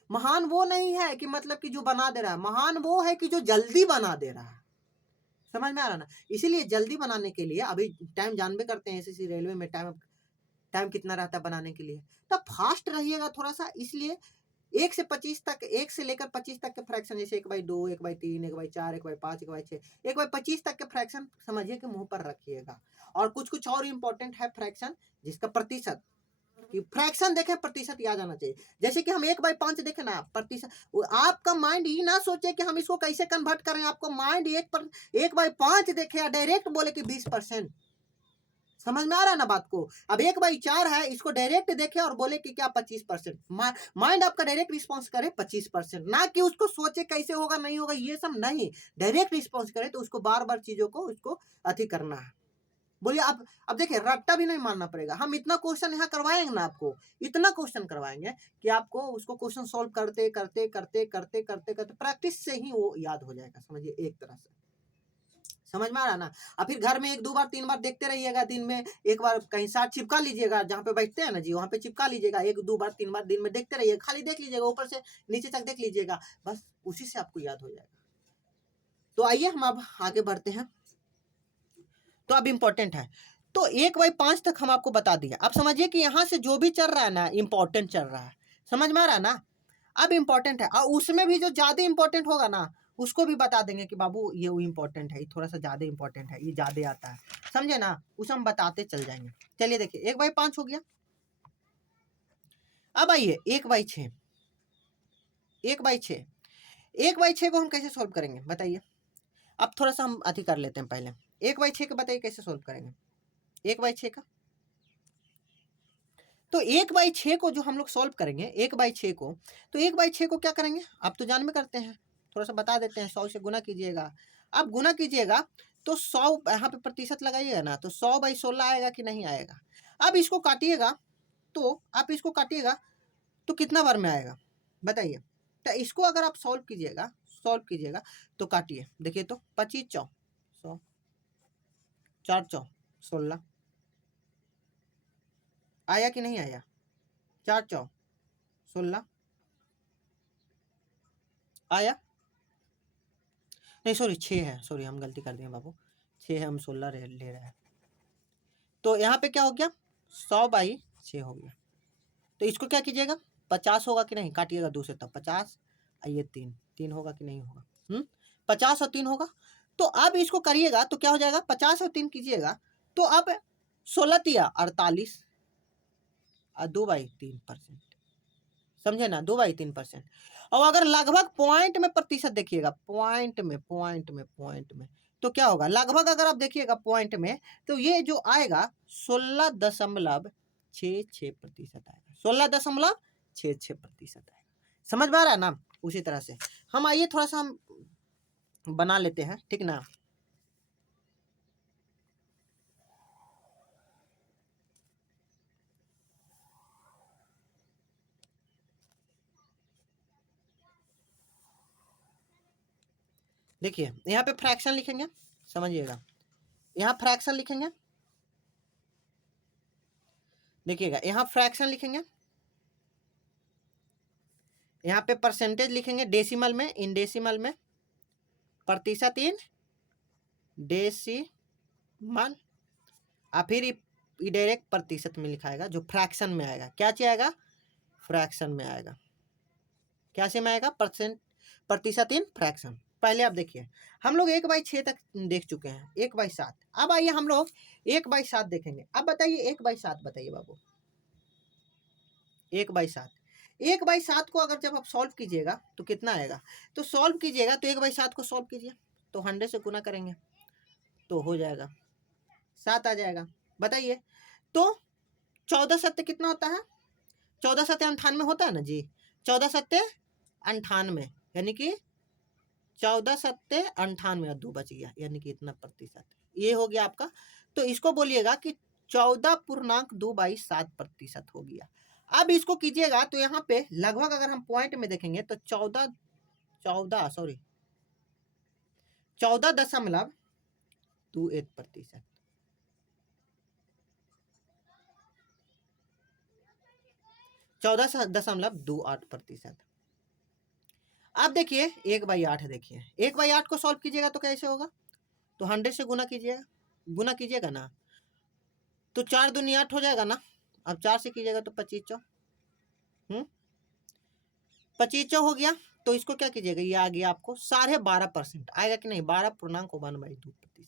महान वो नहीं है कि मतलब कि जो बना दे रहा है, महान वो है कि जो जल्दी बना दे रहा है। समझ में आ रहा ना, इसीलिए जल्दी बनाने के लिए अभी टाइम जानबे करते हैं, एसएससी रेलवे में टाइम कितना रहता है बनाने के लिए, तब फास्ट रहिएगा थोड़ा सा। इसलिए 1 से 25 तक, 1 से लेकर 25 तक के फ्रैक्शन, जैसे 1/2, 1/3, 1/4, 1/5, 1/6, 1/25 तक के फ्रैक्शन समझिए कि मुंह पर रखिएगा। और कुछ कुछ और इंपॉर्टेंट है फ्रैक्शन, जिसका प्रतिशत, कि फ्रैक्शन देखें प्रतिशत याद आना चाहिए। जैसे कि हम 1/5 देखें ना, प्रतिशत, आपका माइंड ये ना सोचे कि हम इसको कैसे कन्वर्ट करें, आपको माइंड 1/5 देखे या डायरेक्ट बोले कि 20%। समझ में आ रहा है ना बात को। अब 1/4 है, इसको डायरेक्ट देखे और बोले कि क्या 25%, माइंड आपका डायरेक्ट रिस्पॉन्स करे 25%, ना कि उसको सोचे कैसे होगा नहीं होगा, ये सब नहीं, डायरेक्ट रिस्पॉन्स करे तो उसको बार बार चीजों को उसको अति करना है। बोलिए अब देखिए रट्टा भी नहीं मानना पड़ेगा, हम इतना क्वेश्चन यहाँ करवाएंगे ना आपको, इतना क्वेश्चन करवाएंगे कि आपको उसको क्वेश्चन सॉल्व करते करते करते करते करते करते प्रैक्टिस से ही वो याद हो जाएगा, समझिए एक तरह से। समझ में आ रहा ना। अब फिर घर में 1 2 बार 3 बार देखते रहिएगा, दिन में एक बार कहीं साथ चिपका लीजिएगा, जहाँ पे बैठते हैं ना जी वहाँ पे चिपका लीजिएगा, 1 2 बार 3 बार दिन में देखते रहिएगा, खाली देख लीजिएगा, ऊपर से नीचे तक देख लीजिएगा, बस उसी से आपको याद हो जाएगा। तो आइए हम अब आगे बढ़ते हैं। तो अब इंपॉर्टेंट है, तो 1/5 तक हम आपको बता दिया। अब समझिए कि यहाँ से जो भी चल रहा है ना इंपॉर्टेंट चल रहा है, समझ में आ रहा है ना। अब इंपॉर्टेंट है और उसमें भी जो ज्यादा इंपॉर्टेंट होगा ना उसको भी बता देंगे कि बाबू ये वो इंपॉर्टेंट है, ये थोड़ा सा ज्यादा इंपॉर्टेंट है, ये ज्यादा आता है, समझे ना, उसे हम बताते चल जाएंगे। चलिए देखिए 1/5 हो गया। अब आइए 1/6, 1/6, 1/6 को हम कैसे सोल्व करेंगे बताइए। अब थोड़ा सा हम अति कर लेते हैं पहले, 1/6 को बताइए कैसे सोल्व करेंगे 1/6 का। तो 1/6 को जो हम लोग सॉल्व करेंगे 1/6 को, तो 1/6 को क्या करेंगे आप तो जान में करते हैं, थोड़ा सा बता देते हैं, 100 से गुना कीजिएगा। अब गुना कीजिएगा तो 100 यहाँ पे प्रतिशत लगाइएगा ना, तो 100/16 आएगा कि नहीं आएगा। अब इसको काटिएगा, तो आप इसको काटिएगा तो कितना बार में आएगा बताइए। तो इसको अगर आप सॉल्व कीजिएगा तो काटिए, देखिए तो 25 चौ 100, 4 चौ 16 आया कि नहीं आया, 4 चौ 16 आया, नहीं सॉरी 6 है, सॉरी हम गलती कर दिए बाबू, 6 है, हम 16 ले रहे हैं। तो यहाँ पे क्या हो गया 100/6 हो गया। तो इसको क्या कीजिएगा 50 होगा कि नहीं, काटिएगा 2 से तब 50, ये 3 होगा कि नहीं होगा, 50 और 3 होगा। तो अब इसको करिएगा तो क्या हो जाएगा 50 और 3 कीजिएगा तो अब 16 तिया 48, और 2/3%, समझे ना, 2/3%। और अगर लगभग पॉइंट में प्रतिशत देखिएगा, पॉइंट में तो क्या होगा, लगभग अगर आप देखिएगा पॉइंट में, तो ये जो आएगा 16.66% आएगा, 16.66% आएगा। समझ में आ रहा है ना। उसी तरह से हम आइए थोड़ा सा हम बना लेते हैं, ठीक ना। देखिए यहाँ पे फ्रैक्शन लिखेंगे, समझिएगा, यहाँ फ्रैक्शन लिखेंगे, देखिएगा यहाँ फ्रैक्शन लिखेंगे, यहाँ पे परसेंटेज लिखेंगे डेसिमल में, इन डेसिमल में, प्रतिशत इन डेसिमल, और फिर डायरेक्ट प्रतिशत में लिखाएगा, जो फ्रैक्शन में आएगा। क्या चीज आएगा, फ्रैक्शन में आएगा। क्या से में आएगा, प्रतिशत इन फ्रैक्शन। पहले आप देखिए हम लोग 1/6 तक देख चुके हैं, 1/7। अब आइए हम लोग 1/7 देखेंगे। अब बताइए 1/7, बताइए बाबू 1/7, 1/7 को अगर जब आप सॉल्व कीजिएगा तो कितना आएगा, तो सॉल्व कीजिएगा तो 1/7 को सॉल्व कीजिए, तो 100 से गुना करेंगे तो हो जाएगा 7 आ जाएगा। बताइए तो 14 सत्य कितना होता है, 14 सत्य 98 होता है ना जी, 14 सत्य 98, यानी कि 14 सत्य 98, 2 बच गया, यानी कि इतना प्रतिशत, ये हो गया आपका। तो इसको बोलिएगा कि 14.2/7% हो गया। अब इसको कीजिएगा तो यहाँ पे लगभग अगर हम पॉइंट में देखेंगे तो 14.21%, 14.28%। अब देखिए 1/8, देखिए 1/8 को सॉल्व कीजिएगा तो कैसे होगा, तो 100 से गुना कीजिएगा, गुना कीजिएगा ना, तो 4 दूनी 8 हो जाएगा ना। अब 4 से कीजिएगा तो 25 25 हो गया। तो इसको क्या कीजिएगा, ये आ गया आपको 12.5% आएगा कि नहीं, 12.1/2%,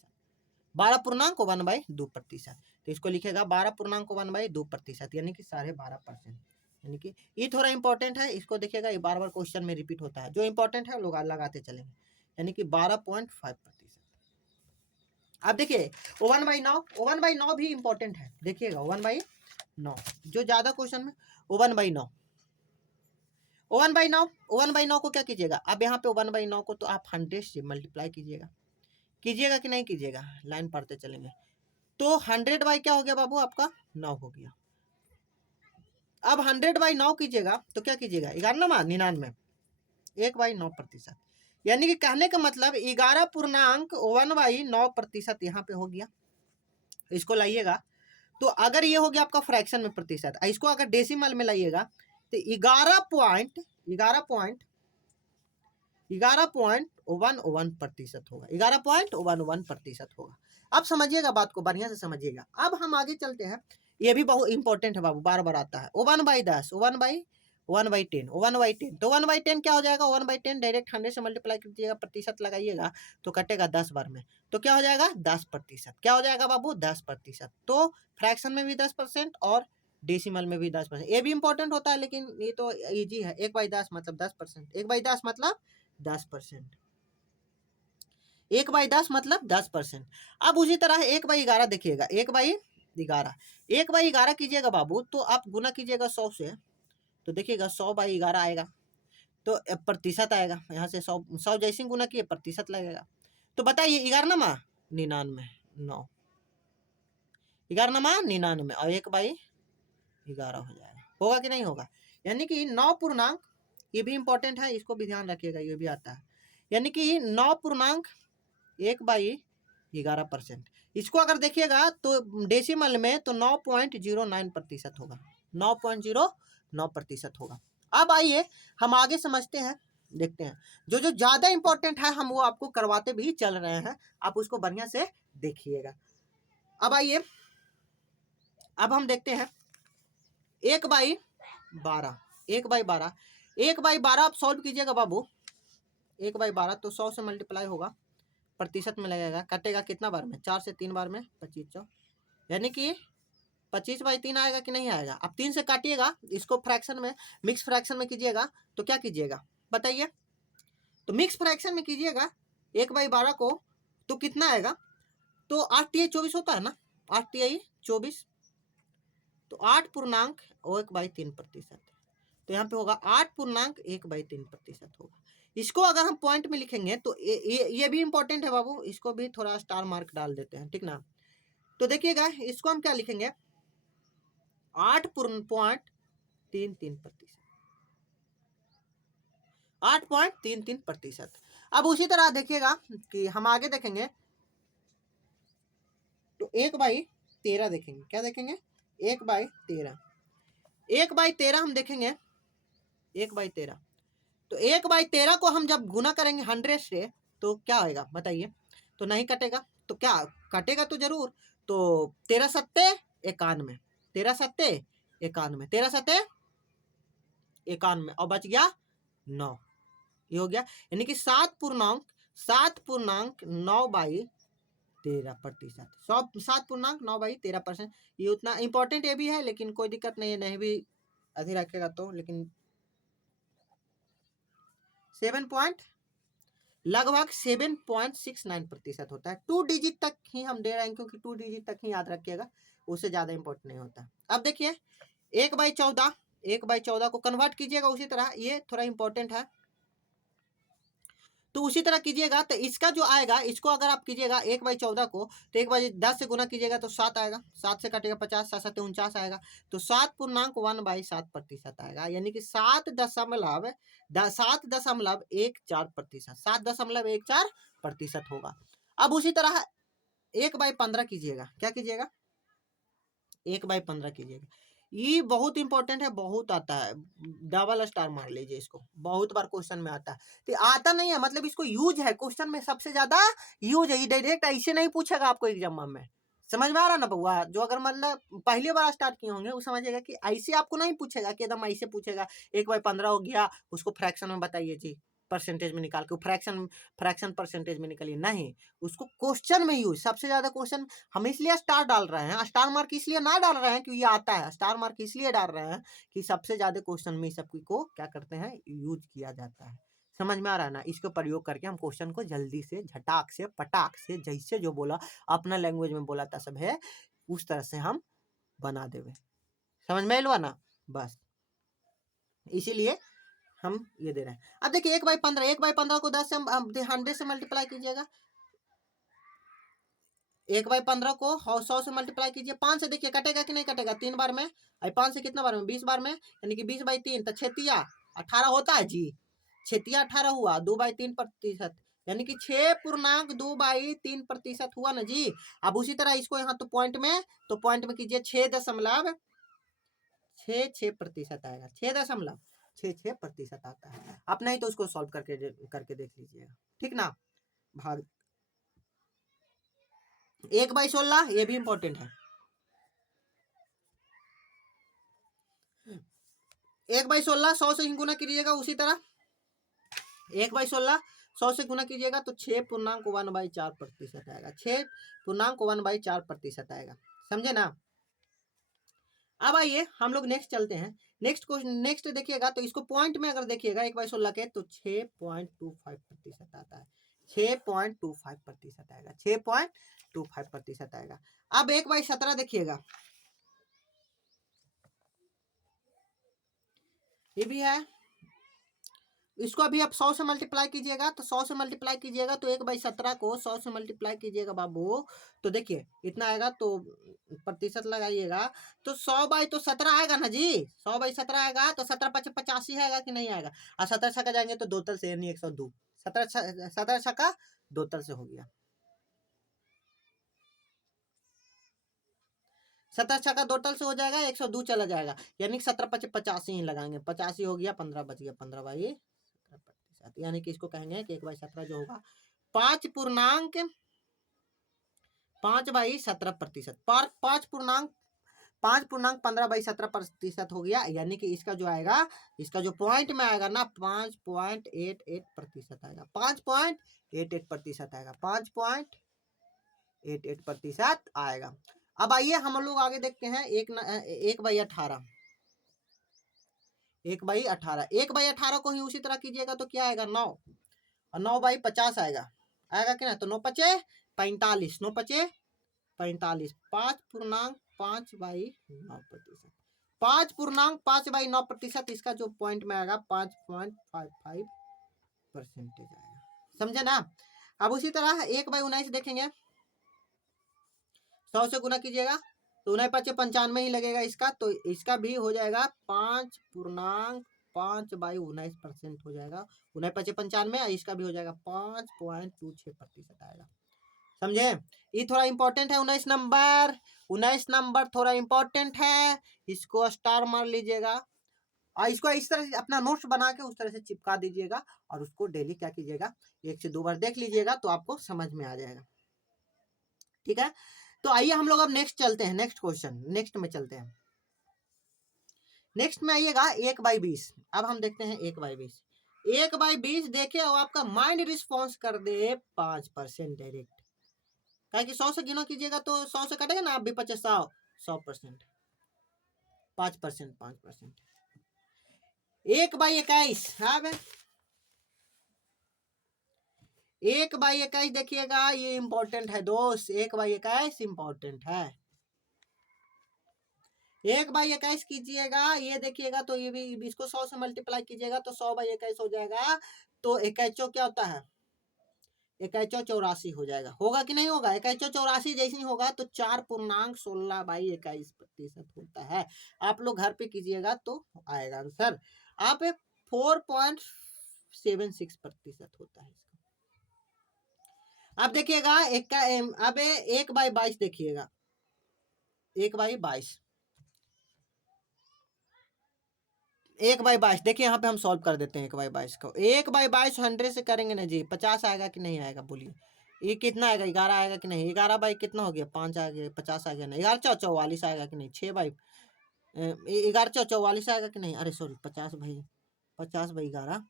12.1/2%। तो इसको लिखेगा 12.1/2%, यानी कि 12.5%। यानी कि ये थोड़ा इंपॉर्टेंट है, इसको देखिएगा, ये बार बार क्वेश्चन में रिपीट होता है, जो इंपॉर्टेंट है लोग लगाते चलेंगे, यानी कि 12.5%। अब देखिए 1/9, 1/9 भी इंपॉर्टेंट है, देखिएगा 1/9 जो ज्यादा क्वेश्चन में 1/9, 1/9, 1/9 को क्या कीजिएगा, अब यहाँ पे 1/9 को तो आप 100 से मल्टीप्लाई कीजिएगा, कीजिएगा कि नहीं कीजिएगा, लाइन पढ़ते चलेंगे। तो 100 क्या हो गया बाबू, आपका 9 हो गया। अब 100/9 कीजिएगा तो क्या कीजिएगा, 99, 1/9%, यानी कि कहने का मतलब 11.1/9% यहाँ पे हो गया। इसको लाइएगा तो अगर ये हो गया आपका फ्रैक्शन में प्रतिशत, इसको अगर डेसिमल में लाइएगा तो 11.11% होगा, 11.11% होगा। अब समझिएगा बात को, बढ़िया से समझिएगा। अब हम आगे चलते हैं, ये भी बहुत इंपॉर्टेंट है बाबू, बार बार आता है। 1/10, 1/10, 1/10, तो 1/10 क्या हो जाएगा, 1/10 डायरेक्ट 100 से मल्टीप्लाई कीजिएगा, प्रतिशत लगाइएगा तो कटेगा 10 बार में, तो क्या हो जाएगा 10%। क्या हो जाएगा बाबू 10%। तो फ्रैक्शन में भी 10% और डेसिमल में भी 10%। ये भी इंपॉर्टेंट होता है, लेकिन ये तो इजी है। 1/10 मतलब 10%, 1/10 मतलब 10%, 1/10 मतलब 10%। अब उसी तरह 1/11 देखिएगा, 1/11, 1/11 कीजिएगा बाबू तो आप गुना कीजिएगा 100 से, तो देखिएगा 100/11 आएगा, तो प्रतिशत आएगा, यहाँ से 100 जैसे गुना किए प्रतिशत लगेगा। तो बताइए 11 99, 9 11 99 और 1/11 हो जाएगा, होगा कि नहीं होगा, यानी कि 9 पूर्णांक, ये भी इंपॉर्टेंट है, इसको भी ध्यान रखिएगा, ये भी आता है, यानी कि 9.1/11%। इसको अगर देखिएगा तो डेसिमल में तो 9.09% होगा, 9.09% होगा। अब आइए हम आगे समझते हैं, देखते हैं जो जो ज्यादा इंपॉर्टेंट है हम वो आपको करवाते भी चल रहे हैं, आप उसको बढ़िया से देखिएगा। अब आइए अब हम देखते हैं 1/12, 1/12, 1/12 आप सॉल्व कीजिएगा बाबू, 1/12 तो 100 से मल्टीप्लाई होगा, प्रतिशत में लगेगा, कटेगा कितना बार में, 4 से 3 बार में 25, यानी कि 25/3 आएगा कि नहीं आएगा? अब 3 से काटिएगा, इसको फ्रैक्शन में, मिक्स फ्रैक्शन में कीजिएगा तो क्या कीजिएगा बताइए? तो मिक्स फ्रैक्शन में कीजिएगा 1/12 को, तो कितना आएगा? तो 8 तिहाई 24 होता है ना, 8 तिहाई 24, तो 8.1/3%। तो यहाँ पे होगा 8.1/3% होगा। इसको अगर हम पॉइंट में लिखेंगे तो ये भी इंपॉर्टेंट है बाबू, इसको भी थोड़ा स्टार मार्क डाल देते हैं, ठीक ना। तो देखिएगा इसको हम क्या लिखेंगे, 8.33%, 8.33%। अब उसी तरह देखिएगा कि हम आगे देखेंगे तो 1/13 देखेंगे, क्या देखेंगे? 1/13, 1/13 हम देखेंगे, 1/13। तो 1/13 को हम जब गुना करेंगे 100 से तो क्या आएगा बताइए? तो नहीं कटेगा, तो क्या कटेगा तो जरूर। तो 13 सत्ते 91, 13 सत्ते 91, 13 सत्ते 91 और बच गया 9, ये हो गया। यानी कि 7.9/13%, 7.9/13%। ये उतना इंपॉर्टेंट ये भी है, लेकिन कोई दिक्कत नहीं है, नहीं भी अधिक रखेगा तो, लेकिन लगभग 7.69% होता है। 2 डिजिट तक ही हम दे रहे हैं, क्योंकि 2 डिजिट तक ही याद रखिएगा, उससे ज्यादा इंपॉर्टेंट नहीं होता। अब देखिए 1/14, 1/14 को कन्वर्ट कीजिएगा उसी तरह, ये थोड़ा इंपॉर्टेंट है, तो उसी तरह कीजिएगा। तो इसका जो आएगा, इसको अगर आप कीजिएगा 1/14 को, तो 1/10 से गुना कीजिएगा तो 7 आएगा, 7 से काटेगा 50, 7 7 49 आएगा, तो 7.1/7% आएगा। यानी कि 7.14%, 7.14% होगा। अब उसी तरह 1/15 कीजिएगा, क्या कीजिएगा? 1/15 कीजिएगा। ये बहुत इंपॉर्टेंट है, बहुत आता है, डबल स्टार मार लीजिए इसको, बहुत बार क्वेश्चन में आता है। तो आता नहीं है मतलब इसको यूज है, क्वेश्चन में सबसे ज्यादा यूज है। ये डायरेक्ट ऐसे नहीं पूछेगा आपको एग्जाम में, समझ में आ रहा ना बउआ? जो अगर मतलब पहली बार स्टार्ट किए होंगे वो समझिएगा कि ऐसे आपको नहीं पूछेगा कि एकदम ऐसे पूछेगा 1/15 हो गया, उसको फ्रैक्शन में बताइए जी, परसेंटेज में निकाल के, फ्रैक्शन परसेंटेज में निकालिए, नहीं, उसको क्वेश्चन में यूज, सबसे ज्यादा क्वेश्चन हम इसलिए स्टार डाल रहे हैं, स्टार मार्क इसलिए ना डाल रहे हैं कि ये आता है, स्टार मार्क इसलिए डाल रहे हैं कि सबसे ज्यादा क्वेश्चन में सब को क्या करते हैं, यूज किया जाता है। समझ में आ रहा है ना? इसको प्रयोग करके हम क्वेश्चन को जल्दी से, झटाक से, पटाक से, जैसे जो बोला अपना लैंग्वेज में बोला था सब है, उस तरह से हम बना देवे। समझ में आइलवा ना? बस इसीलिए हम ये दे रहे हैं। अब देखिए 1/15, 1/15 को 10 से 100 से मल्टीप्लाई कीजिएगा, 1/15 को 100 से मल्टीप्लाई कीजिए, 5 से देखिए कटेगा कि नहीं कटेगा, 3 बार में, 5 से कितना बार में, 20 बार में, यानी कि 20/3, तो 6×18 होता है जी, 6×18 हुआ, 2/3%, यानी कि 6.2/3% हुआ ना जी। अब उसी तरह इसको यहाँ तो पॉइंट में कीजिए, 6.66% आएगा, 6.66% आता है। आप नहीं तो उसको सॉल्व करके देख लीजिएगा, ठीक ना। भाग 1/16, ये भी इंपॉर्टेंट है। 1/16 100 से गुना कीजिएगा, उसी तरह 1/16 100 से गुना कीजिएगा तो 6.1/4% आएगा, 6.1/4% आएगा, समझे ना। अब आइए हम लोग नेक्स्ट चलते हैं, नेक्स्ट क्वेश्चन, नेक्स्ट देखिएगा तो इसको पॉइंट में अगर देखिएगा 1/16 के तो 6.25% आता है, 6.25% आएगा, 6.25% आएगा। अब 1/17 देखिएगा, ये भी है, इसको अभी आप 100 से मल्टीप्लाई कीजिएगा, तो 100 से मल्टीप्लाई कीजिएगा तो 1/17 को 100 से मल्टीप्लाई कीजिएगा बाबू, तो देखिए इतना आएगा, तो प्रतिशत लगाइएगा तो 100/17 आएगा ना जी, 100/17 आएगा, तो 17×5 = 85 आएगा कि नहीं आएगा। और 17 छक्का जाएंगे तो 2 तल से, यानी 102, 17 छक्का 2 तल से हो गया, 17 छक्का 2 तल से हो जाएगा, 102 चला जाएगा, यानी कि 17×5 = 85 ही लगाएंगे, 85 हो गया, 15 बच गया, 15/17%, यानी कि इसको कहेंगे कि 1/17 जो होगा 5.17%, 5.15/17% हो गया, यानी कि इसका जो आएगा, इसका जो पॉइंट में आएगा ना 5.88% आएगा, 5.88% आएगा, 5.88% आएगा। अब आइए हम लोग आगे देखते हैं 1/18, 1/18, 1/18 को ही उसी तरह कीजिएगा तो क्या आएगा 9, और 9/50 आएगा, आएगा कि ना, तो 9×5 = 45, 9×5 = 45, 5.5/9%, 5.5/9%, इसका जो पॉइंट में आएगा 5.55% आएगा, समझे ना। अब उसी तरह 1/19 देखेंगे, 100 से गुना कीजिएगा तो 9×5 = 95 ही लगेगा इसका, तो इसका भी हो जाएगा 5.5/19% हो जाएगा, 9×5 = 95, इसका भी हो जाएगा 5.26% आएगा, समझे। ये थोड़ा इंपॉर्टेंट है, 19 नंबर, 19 नंबर थोड़ा इंपॉर्टेंट है, इसको स्टार मार लीजिएगा, और इसको इस तरह से अपना नोट्स बना के उस तरह से चिपका दीजिएगा, और उसको डेली क्या कीजिएगा 1 से 2 बार देख लीजिएगा तो आपको समझ में आ जाएगा, ठीक है। तो आइए हम लोग अब नेक्स्ट चलते हैं, नेक्स्ट क्वेश्चन, नेक्स्ट में चलते हैं। नेक्स्ट में आइएगा 1/20, अब हम देखते हैं 1/20, 1/20 देखिए और आपका माइंड रिस्पॉन्स कर दे 5% डायरेक्ट, क्या कि 100 से गिनो कीजिएगा तो 100 से कटेगा ना, आप भी 50, 100%, 5%, 5%, 1/21, अब 1/21 देखिएगा, ये इंपॉर्टेंट है दोस्त, 1/21 इंपॉर्टेंट है, 1/21 कीजिएगा, ये देखिएगा तो ये भी, इसको 100 से मल्टीप्लाई कीजिएगा तो 100/21 हो जाएगा, तो 21 क्या होता है, 21 84 हो जाएगा, होगा कि नहीं होगा, 21 84 जैसे ही होगा तो 4.16/21% होता है, आप लोग घर पे कीजिएगा तो आएगा आंसर, आप 4.76% होता है इसका। अब देखिएगा अब 1/22 देखिएगा, 1/22, 1/22 देखिए, यहाँ पे हम सॉल्व कर देते हैं 1/22 को, 1/22 100 से करेंगे ना जी, 50 आएगा कि नहीं आएगा, बोलिए, ये कितना आएगा, 11 आएगा कि नहीं, 11 कितना हो गया, 5 आ गया, 50 आ गया ना, 11×4 = 44 आएगा कि नहीं, 11×4 = 44 आएगा कि नहीं, अरे सॉरी 50/11,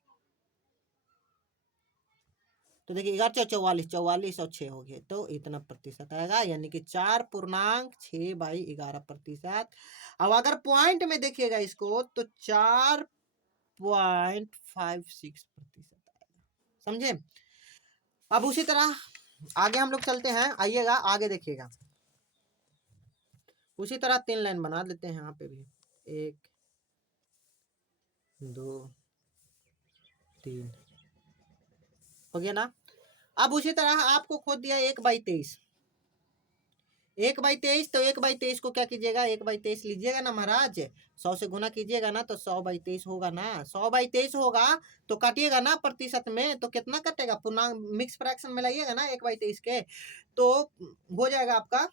तो देखिए 11×4 = 44, 44 और 6 हो गए, तो इतना प्रतिशत आएगा, यानी कि 4.6/11%। अब अगर पॉइंट में देखिएगा इसको तो 4.56% आएगा, समझे। अब उसी तरह आगे हम लोग चलते हैं, आइएगा आगे देखिएगा, उसी तरह 3 लाइन बना लेते हैं, यहाँ पे भी 1 2 3 हो गया ना। अब उसी तरह आपको खोद दिया 1/23, 1/23, तो 1/23 को क्या कीजिएगा, 1/23 लीजिएगा ना महाराज, 100 से गुना कीजिएगा ना तो 100/23 होगा ना, 100/23 होगा तो काटिएगा ना प्रतिशत में, तो कितना कटेगा, पूर्णांक मिक्स फ्रैक्शन में लाइएगा ना 1/23 के, तो हो जाएगा आपका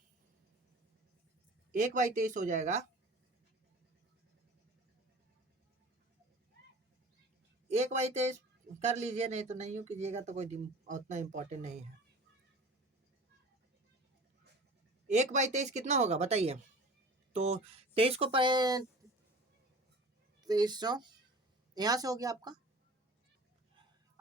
1/23 हो जाएगा, 1/23 कर लीजिए, नहीं तो नहीं कीजिएगा तो कोई उतना इम्पोर्टेंट नहीं है। 1/23 कितना होगा बताइए, तो 23 को 2300 यहाँ से हो गया आपका,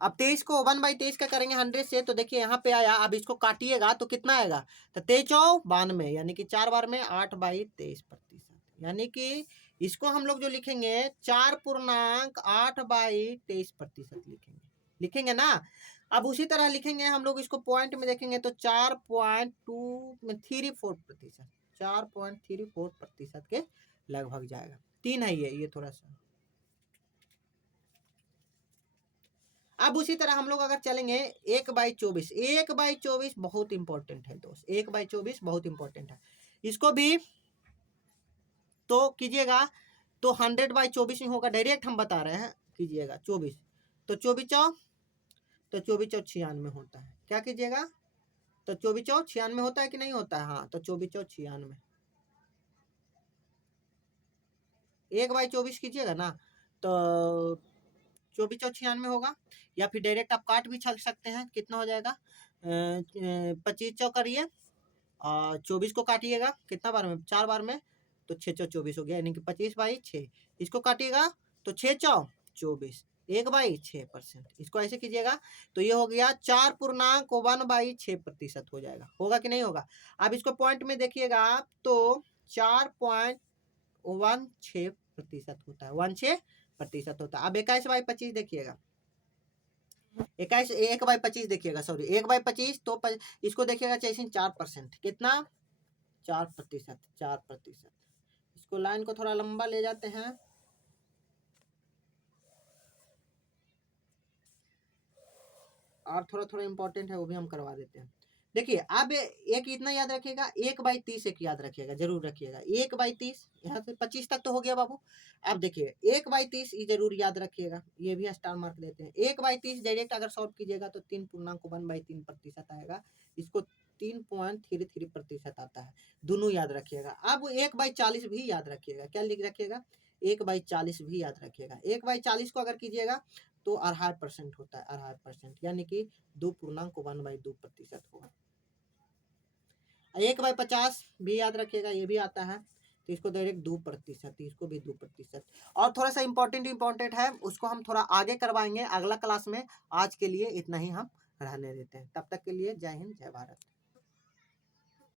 अब 23 को 1/23 का करेंगे 100 से, तो देखिए यहाँ पे आया, अब इसको काटिएगा तो कितना आएगा, तो 23×92, यानी कि 4 बार में 8/23%, यानी कि इसको हम लोग जो लिखेंगे 4.8/23% लिखेंगे, लिखेंगे ना। अब उसी तरह लिखेंगे हम लोग इसको पॉइंट में देखेंगे तो 4.234%, 4.34% के लगभग जाएगा, 3 है ये थोड़ा सा। अब उसी तरह हम लोग अगर चलेंगे 1/24, 1/24 बहुत इंपॉर्टेंट है दोस्त, 1/24 बहुत इंपॉर्टेंट है, इसको भी तो कीजिएगा तो 100/24 में होगा, डायरेक्ट हम बता रहे हैं, कीजिएगा 24, तो 24×96 होता है, क्या कीजिएगा, तो 24×96 होता है कि नहीं होता है, हाँ, तो 24×96, 1/24 कीजिएगा ना तो 24×96 होगा, या फिर डायरेक्ट आप काट भी छल सकते हैं, कितना हो जाएगा, 25 करिए और 24 को काटिएगा कितना बार में, 4 बार में, तो 6×4 = 24 हो गया, यानी कि 25/6, इसको काटिएगा तो 6×4 = 24, 1/6%। इसको ऐसे कीजिएगा तो ये हो गया 4.1/6% हो जाएगा। होगा कि नहीं होगा? अब इसको पॉइंट में देखिएगा आप तो 4.16% होता है, 16% होता है। अब 21/25 देखिएगा, 1/25 देखिएगा, सॉरी 1/25 तो इसको देखिएगा जैसे 4%, कितना 4%, 4%। इसको लाइन को थोड़ा लंबा ले जाते हैं, और थोड़ा थोड़ा इंपॉर्टेंट है वो भी हम करवा देते हैं। देखिए अब एक इतना याद रखिएगा, 1/30 एक याद रखिएगा, जरूर रखिएगा 1/30, यहाँ से 25 तक तो हो गया बाबू। अब देखिए 1/30 ये जरूर याद रखिएगा, ये भी स्टार मार्क देते हैं। 1/30 डायरेक्ट अगर सॉल्व कीजिएगा तो 3.1/3% आएगा, इसको 3.33% आता है, दोनों याद रखिएगा। अब 1/40 भी याद रखिएगा, क्या लिख रखिएगा 1/40 भी याद रखिएगा। 1/40 को अगर कीजिएगा तो 2.5% होता है, 2.5%, यानी कि 2.1/2% होगा। 1/50 भी याद रखिएगा, ये भी आता है, तो इसको डायरेक्ट 2%, इसको भी 2%। और थोड़ा सा इंपॉर्टेंट है, उसको हम थोड़ा आगे करवाएंगे अगला क्लास में। आज के लिए इतना ही हम रहने देते हैं, तब तक के लिए जय हिंद, जय भारत।